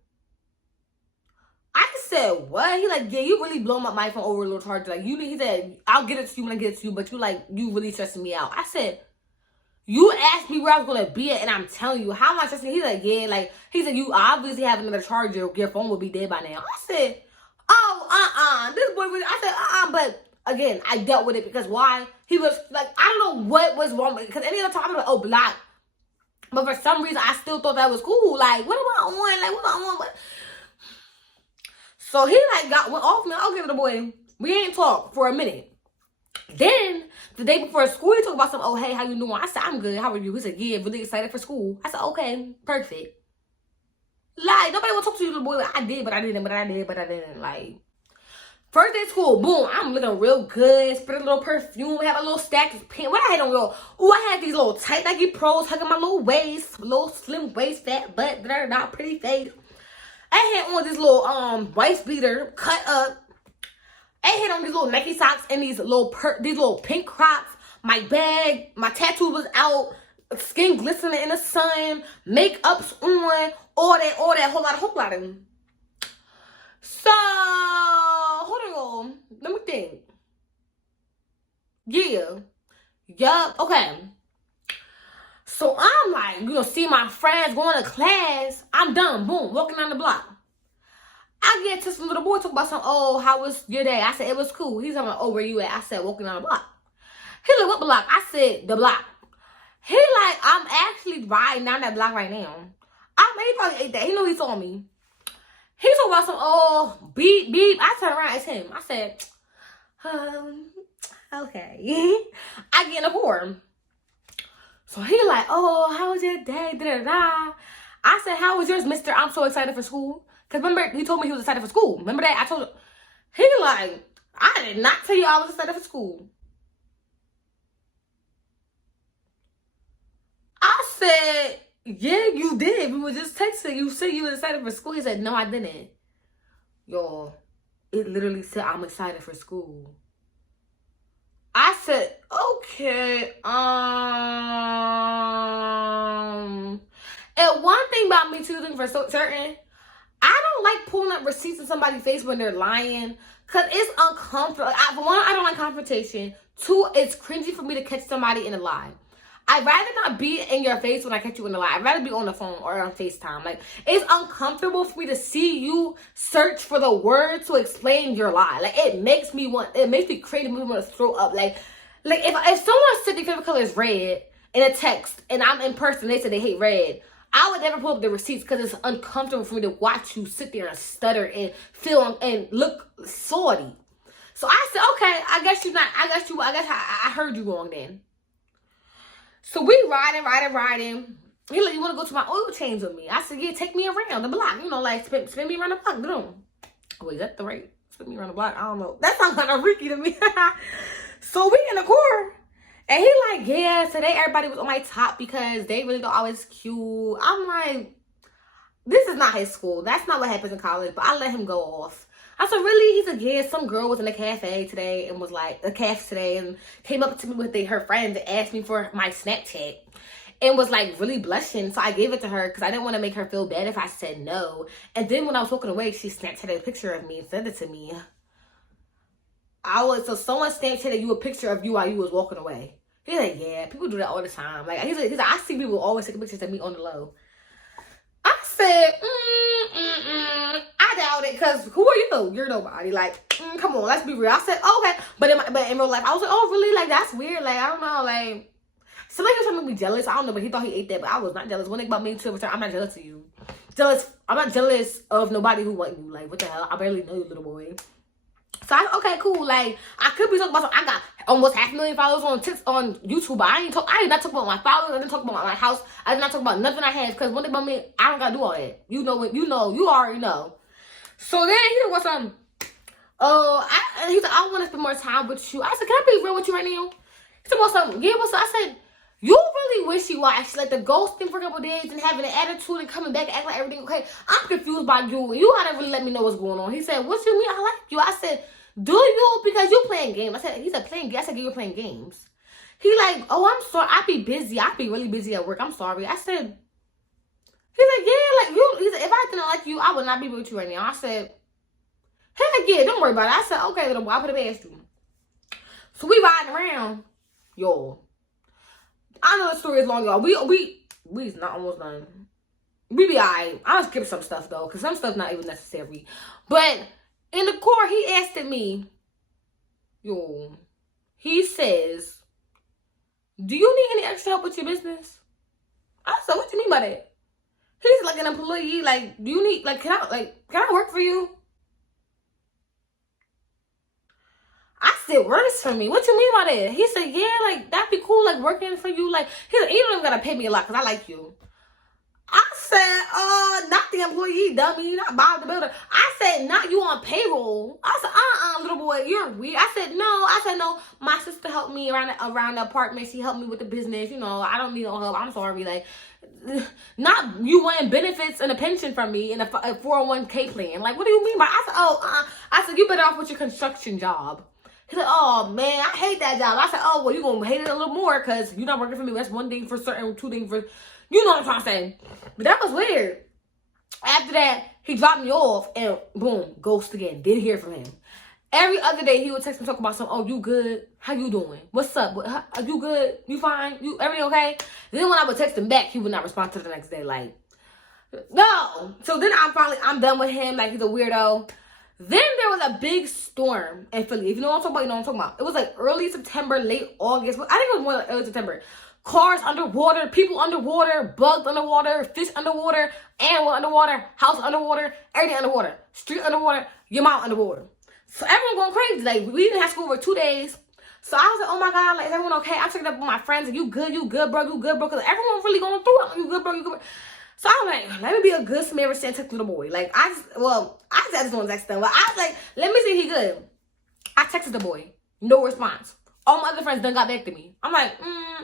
I said, what? He like, yeah, you really blowing up my phone over a little charger. Like, he said, I'll get it to you when I get it to you, but you really stressing me out. I said, you asked me where I was going to be at, and I'm telling you, how am I stressing? He's like, yeah, like, he said, you obviously have another charger. Your phone would be dead by now. I said, oh, this boy really, I said, but again, I dealt with it because why? He was like, I don't know what was wrong with it. Because any other time, I'm like, oh, block. But for some reason, I still thought that was cool. Like, what am I on? Like, what am I on? So he like went off me. I'll give it a boy. We ain't talk for a minute. Then the day before school, he talked about some. Oh, hey, how you doing? I said, I'm good. How are you? He said, yeah, really excited for school. I said, okay, perfect. Like, nobody will talk to you, little boy. Like, I did, but I didn't. Like, first day of school, boom, I'm looking real good. Spread a little perfume, have a little stack of pants. What I had on, yo? Oh, I had these little tight Nike Pros hugging my little waist, little slim waist, fat butt, that are not pretty face. I had on this little waist beater cut up. I had on these little Nike socks and these little pink Crocs. My bag, my tattoo was out, skin glistening in the sun, makeup's on, all that, whole lot of them. So, hold on, let me think. Yeah. Yup. Okay. So I'm like, see my friends going to class. I'm done. Boom. Walking down the block. I get to some little boy talk about something. Oh, how was your day? I said, it was cool. He's talking about, oh, where you at? I said, walking down the block. He like, what block? I said, the block. He like, I'm actually riding down that block right now. He probably ate that. He knew he saw me. He talking about some, oh, beep, beep. I turned around, it's him. I said, okay. I get in the car. So he like, oh, how was your day? Da-da-da. I said, how was yours, mister? I'm so excited for school. Because remember, he told me he was excited for school. Remember that? I told him. He like, I did not tell you I was excited for school. I said, yeah, you did. We were just texting. You said you were excited for school. He said, no, I didn't. Y'all, it literally said I'm excited for school. I said, okay, and one thing about me too, for certain, I don't like pulling up receipts in somebody's face when they're lying, because it's uncomfortable. For one, I don't like confrontation. Two, it's cringy for me to catch somebody in a lie. I'd rather not be in your face when I catch you in a lie. I'd rather be on the phone or on FaceTime. Like, it's uncomfortable for me to see you search for the words to explain your lie. Like, it makes me crazy, me want to throw up. Like if someone said their favorite color is red in a text and I'm in person, they said they hate red, I would never pull up the receipts because it's uncomfortable for me to watch you sit there and stutter and feel and look salty. So I said, okay, I guess I heard you wrong then. So we riding. He like, you want to go to my oil change with me? I said, yeah, take me around the block. Like, spin me around the block. Get on. Wait, is that the right? Spin me around the block? I don't know. That sounds kind of freaky to me. So we in the car. And he like, yeah, today everybody was on my top because they really thought I was cute. I'm like, this is not his school. That's not what happens in college. But I let him go off. I said, really? He said, yeah, some girl was in a cafe today and was like, and came up to me with her friends and asked me for my Snapchat and was like really blushing. So I gave it to her because I didn't want to make her feel bad if I said no. And then when I was walking away, she Snapchatted a picture of me and sent it to me. So someone Snapchatted you a picture of you while you was walking away. He's like, yeah, people do that all the time. Like, he's like, I see people always taking pictures of me on the low. I said, I doubt it, because who are you? You're nobody. Like, come on, let's be real. I said, okay. But in real life, I was like, oh, really? Like, that's weird. Like, I don't know. Like, somebody was trying to make me jealous. I don't know, but he thought he ate that. But I was not jealous. One thing about me, too, I'm not jealous of you. I'm not jealous of nobody who want you. Like, what the hell? I barely know you, little boy. So okay, cool. Like, I could be talking about something. I got almost 500,000 followers on YouTube, but I did not talk about my followers. I didn't talk about my house. I did not talk about nothing I have, because one thing about me, I don't gotta do all that. You already know. So then he was and he's like, I want to spend more time with you. I said, can I be real with you right now? He said, what's up? Yeah, what's up? I said, you really wishy-washy, like the ghosting for a couple days and having an attitude and coming back and acting like everything okay. I'm confused by you. You gotta really let me know what's going on. He said, what you mean? I like you. I said, do you? Because you playing games. He said, playing games. I said, you were playing games. He like, oh, I'm sorry. I be busy. I be really busy at work. I'm sorry. I said, he's like, yeah, like you. He said, if I didn't like you, I would not be with you right now. I said, he like, yeah, don't worry about it. I said, okay, little boy, I'll put it past you. So we riding around, y'all. I know the story is long, y'all. We's not almost done. We be alright. I'll skip some stuff though, because some stuff not even necessary. But in the car, he asked me, yo, he says, do you need any extra help with your business? I said, what do you mean by that? He's like an employee. Like, do you need, like, can I work for you? I said, works for me. What you mean by that? He said, yeah, like, that'd be cool, like, working for you. Like, he said, you don't even gotta pay me a lot because I like you. I said, not the employee, dummy, not Bob the Builder. I said, not you on payroll. I said, little boy, you're weird. I said, no, my sister helped me around the apartment. She helped me with the business. You know, I don't need no help. I'm sorry. Like, not you wanting benefits and a pension from me and a 401k plan. Like, what do you mean by? I said, you better off with your construction job. He said, oh, man, I hate that job. I said, oh, well, you're going to hate it a little more because you're not working for me. That's one thing for certain, two things for... You know what I'm trying to say. But that was weird. After that, he dropped me off and boom, ghost again. Didn't hear from him. Every other day, he would text me talk about something. Oh, you good? How you doing? What's up? Are you good? You fine? Everything okay? Then when I would text him back, he would not respond to the next day. Like, no. So then I'm done with him. Like, he's a weirdo. Then there was a big storm in Philly. If you know what I'm talking about, you know what I'm talking about. It was like early September, late August. I think it was more like early September. Cars underwater, people underwater, bugs underwater, fish underwater, animal underwater, house underwater, everything underwater, street underwater, your mom underwater. So everyone going crazy. Like, we didn't have school for 2 days. So I was like, oh my God, like, is everyone okay? I checked up with my friends, like, you good, bro, because everyone really going through it. You good, bro. So I was like, let me be a good Samaritan, text little boy. Like, I just want to text them. But I was like, let me see if he good. I texted the boy. No response. All my other friends done got back to me. I'm like,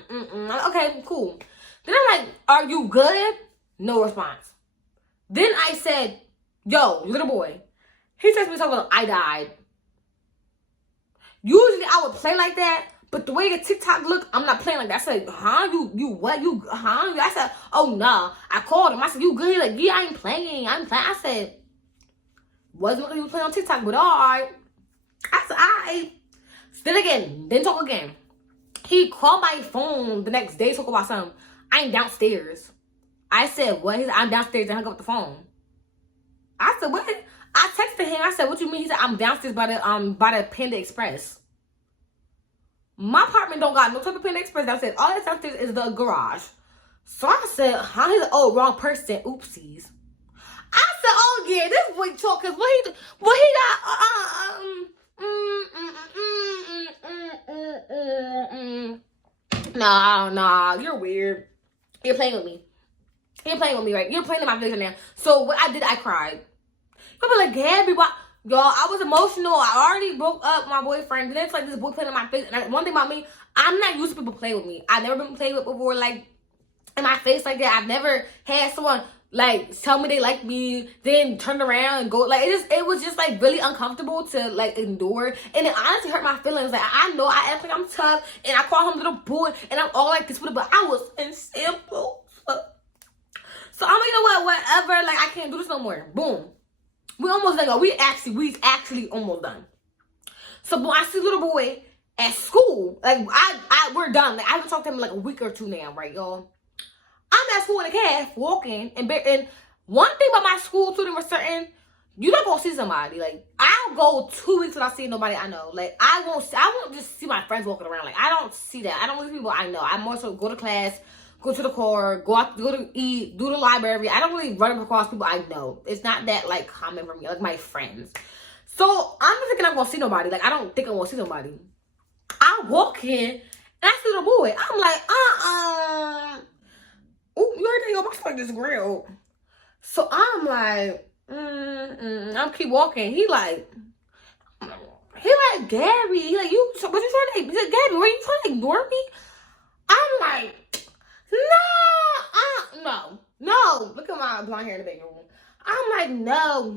okay, cool. Then I'm like, are you good? No response. Then I said, yo, little boy. He texted me talking about, I died. Usually I would play like that, but the way the TikTok look, I'm not playing like that. I said, huh? You what? I said, oh, nah. I called him. I said, you good? He's like, yeah, I ain't playing. I said, wasn't looking you playing on TikTok, but all right. I said, all right. Then again, didn't talk again. He called my phone the next day, talk about something. I'm downstairs. I said, what? He said, I'm downstairs, and hung up the phone. I said, what? I texted him. I said, what you mean? He said, I'm downstairs by the Panda Express. My apartment don't got no type of Panda Express downstairs. All that's downstairs is the garage. So I said, huh? He said, oh, wrong person. Oopsies. I said, oh yeah, this boy talk, cause what he got, Nah, you're weird. You're playing with me. Right? You're playing in my vision now. So what I did, I cried. You'll be like, Gabby, why? Y'all, I was emotional. I already broke up with my boyfriend. Then it's like this boy playing in my face. And one thing about me, I'm not used to people playing with me. I've never been played with before, like, in my face like that. I've never had someone, like, tell me they like me, then turn around and go. Like, it was just, like, really uncomfortable to, like, endure. And it honestly hurt my feelings. Like, I know I act like I'm tough, and I call him little boy, and I'm all like this with it, but I was in simple. So I'm like, you know what, whatever. Like, I can't do this no more. Boom. We almost done. We actually almost done. So when I see little boy at school, like, we're done. Like, I haven't talked to him in, like, a week or two now, right, y'all? I'm at school in a cab, walking, and one thing about my school, too, they were certain, you're not gonna see somebody. Like, I'll go 2 weeks without seeing nobody I know. Like, I won't just see my friends walking around. Like, I don't see that. I don't see people I know. I more so go to class, go to the car, go to eat, do the library. I don't really run across people I know. It's not that, like, common for me, like, my friends. So, I'm not thinking I'm gonna see nobody. Like, I don't think I'm gonna see nobody. I walk in, and I see the boy. I'm like, oh, you heard that? Yo, my stomach just grilled. So I'm like, I'm keep walking. He like, Gabby. He like, what you trying to? He said, Gabby, were you trying to ignore me? I'm like, no. Look at my blonde hair in the bedroom. I'm like, no.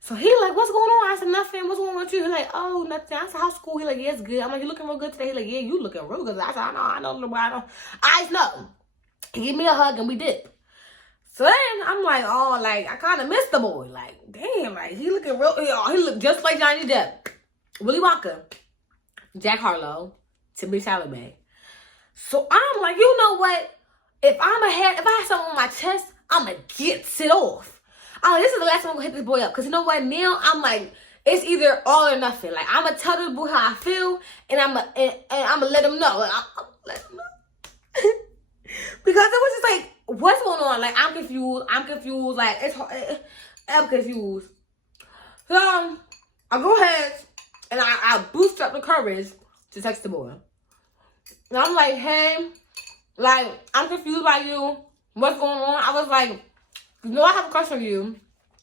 So he like, what's going on? I said, nothing. What's going on with you? He like, oh, nothing. I said, how's school? He like, yeah, it's good. I'm like, you looking real good today? He like, yeah, you looking real good. I said, I know, little boy, I know. I know. He gave me a hug and we did. So then I'm like, oh, like, I kind of missed the boy. Like, damn, like, he looking real, he look just like Johnny Depp, Willy Wonka, Jack Harlow, Timothy Chalamet. So I'm like, you know what? If I have something on my chest, I'm going to get it off. I'm like, this is the last time I'm going to hit this boy up. Because you know what? Now I'm like, it's either all or nothing. Like, I'm going to tell this boy how I feel. And I'm going to let him know. Like, I'm let him know. Because it was just like, what's going on? Like, I'm confused. Like, I'm confused. So, I go ahead. And I boosted up the courage to text the boy. And I'm like, hey, like, I'm confused by you. What's going on? I was like, you know, I have a crush on you.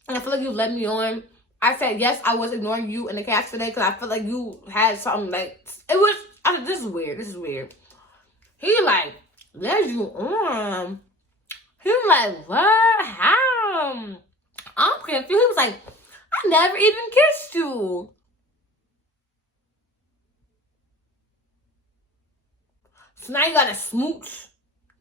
And I feel like you led me on. I said, yes, I was ignoring you in the cast today because I feel like you had something like, it was, I said, this is weird. This is weird. He like, led you on. He was like, what? How? I'm confused. He was like, I never even kissed you. So now you gotta smooch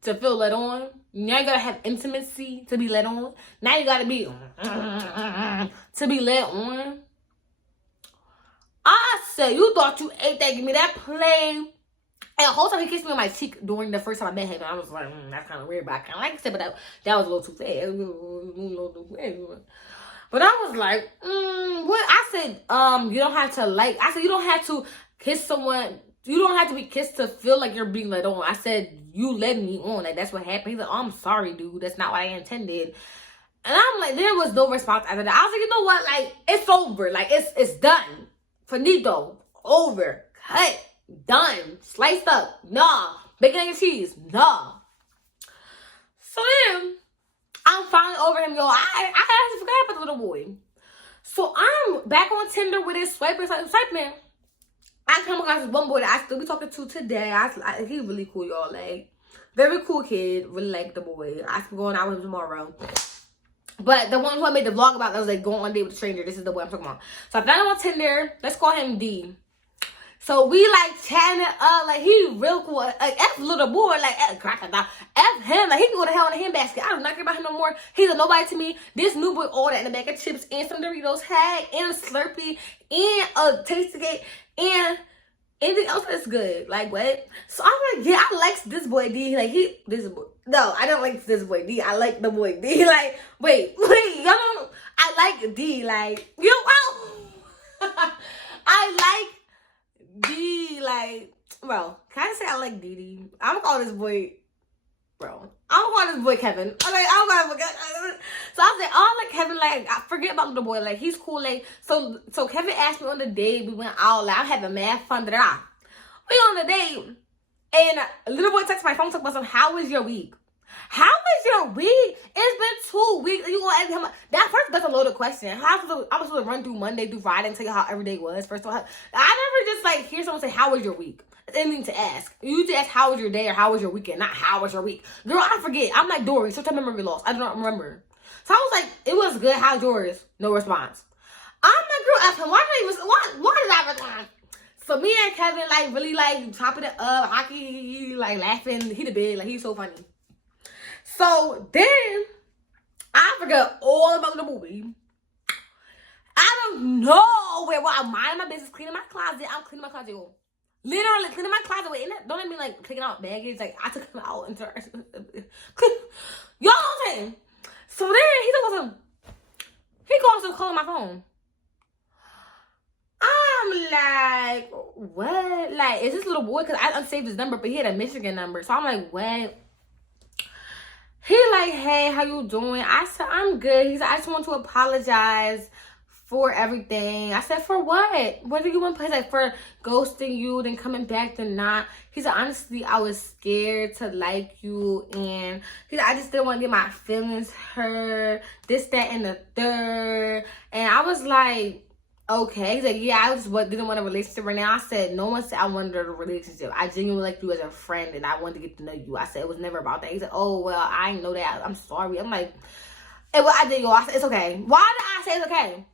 to feel let on. Now you gotta have intimacy to be let on. Now you gotta be to be let on. I said, you thought you ate that, give me that play. And the whole time he kissed me on my cheek during the first time I met him. And I was like, that's kind of weird, but I kind of like it. But that was a little too fast. But I was like, what? I said, you don't have to like, I said, you don't have to kiss someone. You don't have to be kissed to feel like you're being led on. I said, you led me on. Like, that's what happened. He's like, oh, I'm sorry, dude. That's not what I intended. And I'm like, there was no response after that. I was like, you know what? Like, it's over. Like, it's done. Finito. Over. Cut. Done. Sliced up. Nah. Bacon, egg, and cheese. Nah. So then, I'm finally over him, yo. I actually forgot about the little boy. So I'm back on Tinder with his swiping. I come across this one boy that I still be talking to today. He's really cool, y'all. Like, very cool kid. Really like the boy. I still going out with him tomorrow. But the one who I made the vlog about that was like going on a date with a stranger. This is the boy I'm talking about. So I found him on Tinder. Let's call him D. So we like chatting up. Like, he real cool. Like, F little boy. Like, F him. Like, he can go to hell in a handbasket. I do not care about him no more. He's a nobody to me. This new boy ordered in a bag of chips and some Doritos had and a Slurpee and a Tastygate and anything else that's good. Like, what? So I'm like, yeah, I like this boy D. Like, this boy. No, I don't like this boy D. I like the boy D. Like, wait, y'all don't. I like D. Like, you know, I like D. Like, bro, can I say I like D? I'm gonna call this boy, bro. I'm gonna call this boy Kevin. Okay, I'm gonna forget. So I was like, oh, I like Kevin. Like, I forget about the boy. Like, he's cool. Like, so Kevin asked me on the date. We went out. Like, I'm having mad fun. We on the date, and a little boy texted my phone. Talking about some. How was your week? How was your week? It's been 2 weeks. You gonna ask him? That first, that's a loaded question. I was supposed to run through Monday through Friday and tell you how every day was. First of all, I never just like hear someone say, "How was your week?" Anything to ask. You need to ask, how was your day or how was your weekend, not how was your week. Girl, I forget. I'm like Dory, sometimes memory loss. I don't remember. So I was like, it was good. How's yours? No response. I'm like, girl, ask him, why did I respond? So me and Kevin like really like chopping it up, hockey, like laughing. He the big, like he's so funny. So then I forgot all about the movie. I don't know where. Well, I'm minding my business, cleaning my closet. I'm cleaning my closet. Yo. Literally cleaning my closet. Wait, don't let me like taking out baggage. Like I took them out and y'all know what I'm saying? So then he calls him calling my phone. I'm like, what? Like, is this little boy? Because I unsaved his number, but he had a Michigan number. So I'm like, what? He like, hey, how you doing? I said, I'm good. He said, I just want to apologize for everything. I said, for what? What do you want to play? Like, for ghosting you, then coming back to not. He said, honestly, I was scared to like you. And he said, I just didn't want to get my feelings hurt. This, that, and the third. And I was like, okay. He's like, yeah, I just didn't want a relationship right now. I said, no one said I wanted a relationship. I genuinely like you as a friend and I wanted to get to know you. I said, it was never about that. He said, oh, well, I didn't know that. I'm sorry. I'm like, and what I did, I said, it's okay. Why did I say it's okay?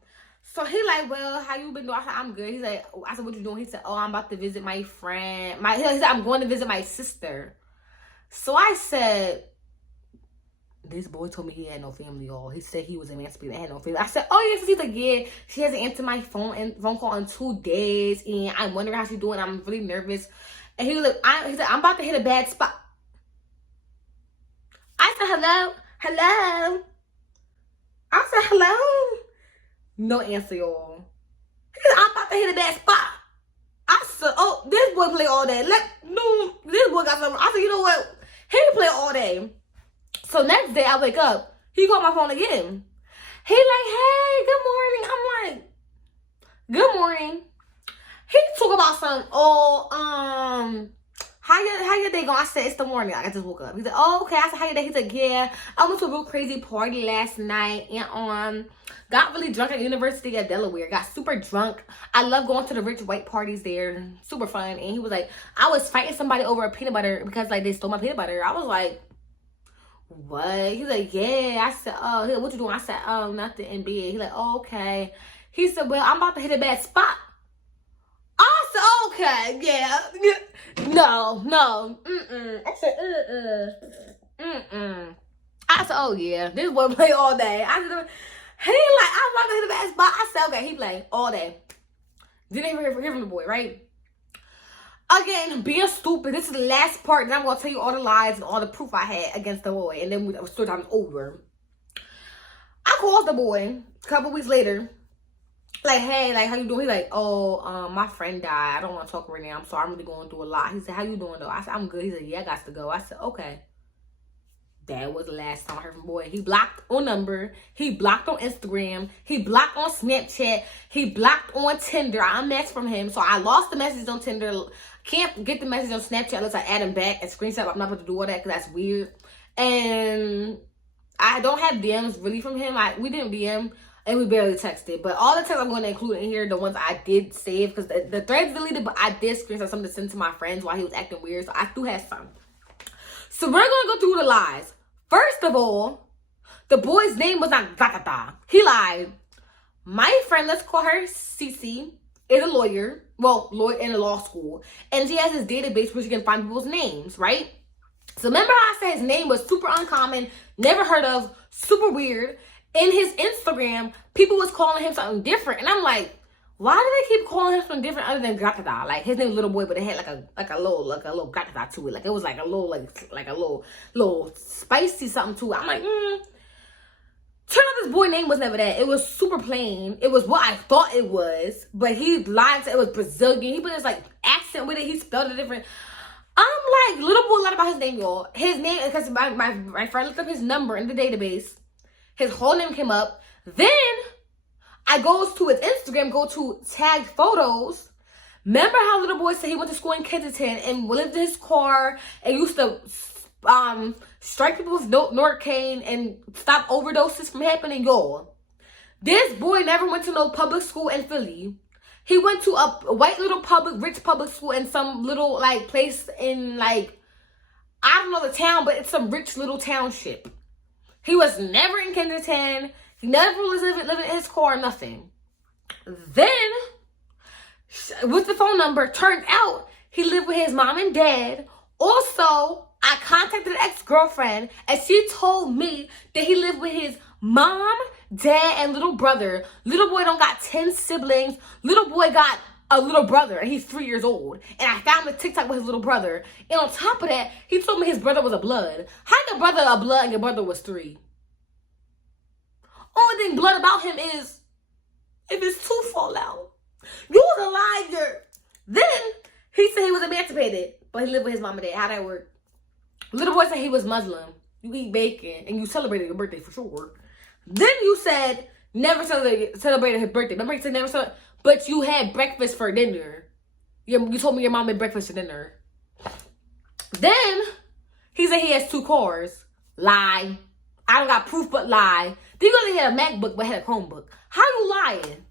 So he like, well, how you been doing? I said, I'm good. He's like, I said, what you doing? He said, oh, I'm about to visit my friend. He said, I'm going to visit my sister. So I said, this boy told me he had no family, y'all. He said he was emancipated and had no family. I said, oh, yes. He's like, yeah, she hasn't answered my phone call in 2 days. And I'm wondering how she's doing. I'm really nervous. And he was like, he said, I'm about to hit a bad spot. I said, hello? Hello? I said, hello? No answer, y'all. He said, I'm about to hit a bad spot. I said, oh, this boy play all day. This boy got something. I said, you know what? He play all day. So next day I wake up, he called my phone again. He like, hey, good morning. I'm like, good morning. He talk about some, how your day going? I said, it's the morning. I just woke up. He said, oh, okay. I said, how your day? He said, yeah, I went to a real crazy party last night and got really drunk at University of Delaware. Got super drunk. I love going to the rich white parties there. Super fun. And he was like, I was fighting somebody over a peanut butter because like they stole my peanut butter. I was like, what? He's like, yeah. I said, oh, he said, what you doing? I said, oh, nothing, in bed. He's like, oh, okay. He said, well, I'm about to hit a bad spot. I said, okay, yeah. No. I said, I said, oh, yeah. This boy play all day. I said, he like, I'm about to hit a bad spot. I said, okay, he play all day. Didn't even hear from the boy, right? Again, being stupid. This is the last part. And I'm going to tell you all the lies and all the proof I had against the boy. And then story time is over. I called the boy a couple weeks later. Like, hey, like, how you doing? He like, oh, my friend died. I don't want to talk right now. I'm sorry. I'm really going through a lot. He said, how you doing, though? I said, I'm good. He said, yeah, I got to go. I said, okay. That was the last time I heard from boy. He blocked on number. He blocked on Instagram. He blocked on Snapchat. He blocked on Tinder. I unmatched from him. So I lost the messages on Tinder. Can't get the message on Snapchat unless I add him back and screenshot. I'm not going to do all that because that's weird. And I don't have DMs really from him. We didn't DM. And we barely texted. But all the texts I'm going to include in here, the ones I did save. Because the thread's deleted, but I did screenshot some to send to my friends while he was acting weird. So I do have some. So we're going to go through the lies. First of all, the boy's name was not Gatata. He lied. My friend, let's call her Cece, is a lawyer. Well, lawyer in a law school. And she has this database where she can find people's names, right? So remember how I said his name was super uncommon, never heard of, super weird. In his Instagram, people was calling him something different. And I'm like, why do they keep calling him something different other than Gratata? Like, his name was Little Boy, but it had like a little Gratata to it. Like, it was like a little spicy something to it. I'm like, Turn out this boy name was never that. It was super plain. It was what I thought it was. But he lied to it was Brazilian. He put this like accent with it. He spelled it different. I'm like, Little Boy lied about his name, y'all. His name, because my friend looked up his number in the database. His whole name came up. Then I goes to his Instagram, go to tagged photos. Remember how Little Boy said he went to school in Kensington and lived in his car and used to strike people with Norcaine and stop overdoses from happening, y'all. This boy never went to no public school in Philly. He went to a white little rich public school in some little like place in like, I don't know the town, but it's some rich little township. He was never in Kensington. He never was living in his car, nothing. Then, with the phone number, turned out he lived with his mom and dad. Also, I contacted the ex-girlfriend, and she told me that he lived with his mom, dad, and little brother. Little boy don't got 10 siblings. Little boy got a little brother, and he's 3 years old. And I found him a TikTok with his little brother. And on top of that, he told me his brother was a blood. How your brother a blood and your brother was 3? Only thing blood about him is if his tooth fall out. You was a liar. Then he said he was emancipated, but he lived with his mom and dad. How that work? Little boy said he was Muslim. You eat bacon and you celebrated your birthday for sure. Then you said never celebrated his birthday. Remember he said never celebrated, but you had breakfast for dinner. You told me your mom made breakfast for dinner. Then he said he has 2 cars. Lie. I don't got proof, but lie. Then you only had a MacBook, but had a Chromebook. How you lying?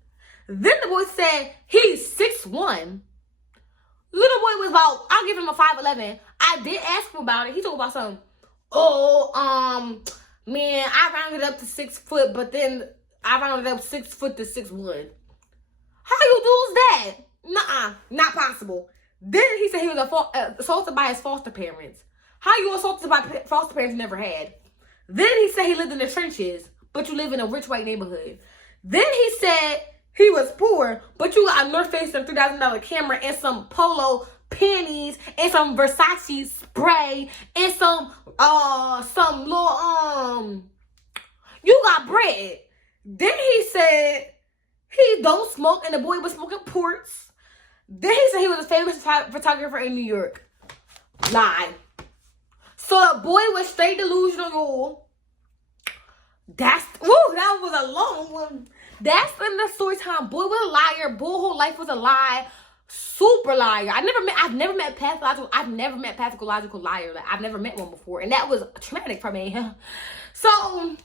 Then the boy said he's 6'1". Little boy was about, I'll give him a 5'11". I did ask him about it. He talked about something. Oh, man, I rounded up to 6 foot, but then I rounded up 6 foot to 6'1". How you do that? Nuh-uh, not possible. Then he said he was assaulted by his foster parents. How you assaulted by foster parents you never had? Then he said he lived in the trenches, but you live in a rich white neighborhood. Then he said he was poor, but you got a North Face and $3,000 camera and some polo panties and some Versace spray and some little you got bread. Then he said he don't smoke and the boy was smoking ports. Then he said he was a famous photographer in New York. Lie. So the boy was straight delusional, y'all. That was a long one. That's in the story time. Boy was a liar. Boy whole life was a lie. super liar. I've never met pathological liar. Like, I've never met one before, and that was traumatic for me. So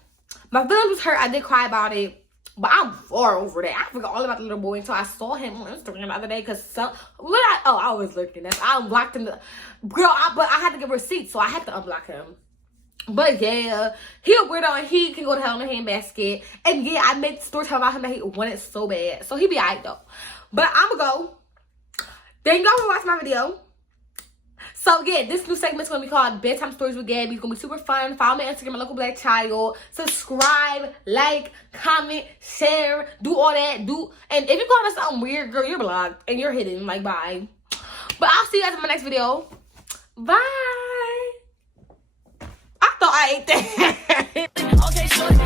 my feelings was hurt. I did cry about it. But I'm far over that. I forgot all about the little boy until I saw him on Instagram the other day. Cause I was looking. I unblocked him. But I had to give receipts, so I had to unblock him. But yeah, he a weirdo and he can go to hell in a handbasket. And yeah, I made stories about him that he wanted so bad. So he be alright though. But I'ma go. Thank y'all for watching my video. So yeah, this new segment's gonna be called Bedtime Stories with Gabby. It's gonna be super fun. Follow me on Instagram at Localblackchild. Subscribe, like, comment, share, do all that. And if you call us something weird, girl, you're blocked and you're hidden. Like, bye. But I'll see you guys in my next video. Bye. I thought I ate that. Okay, so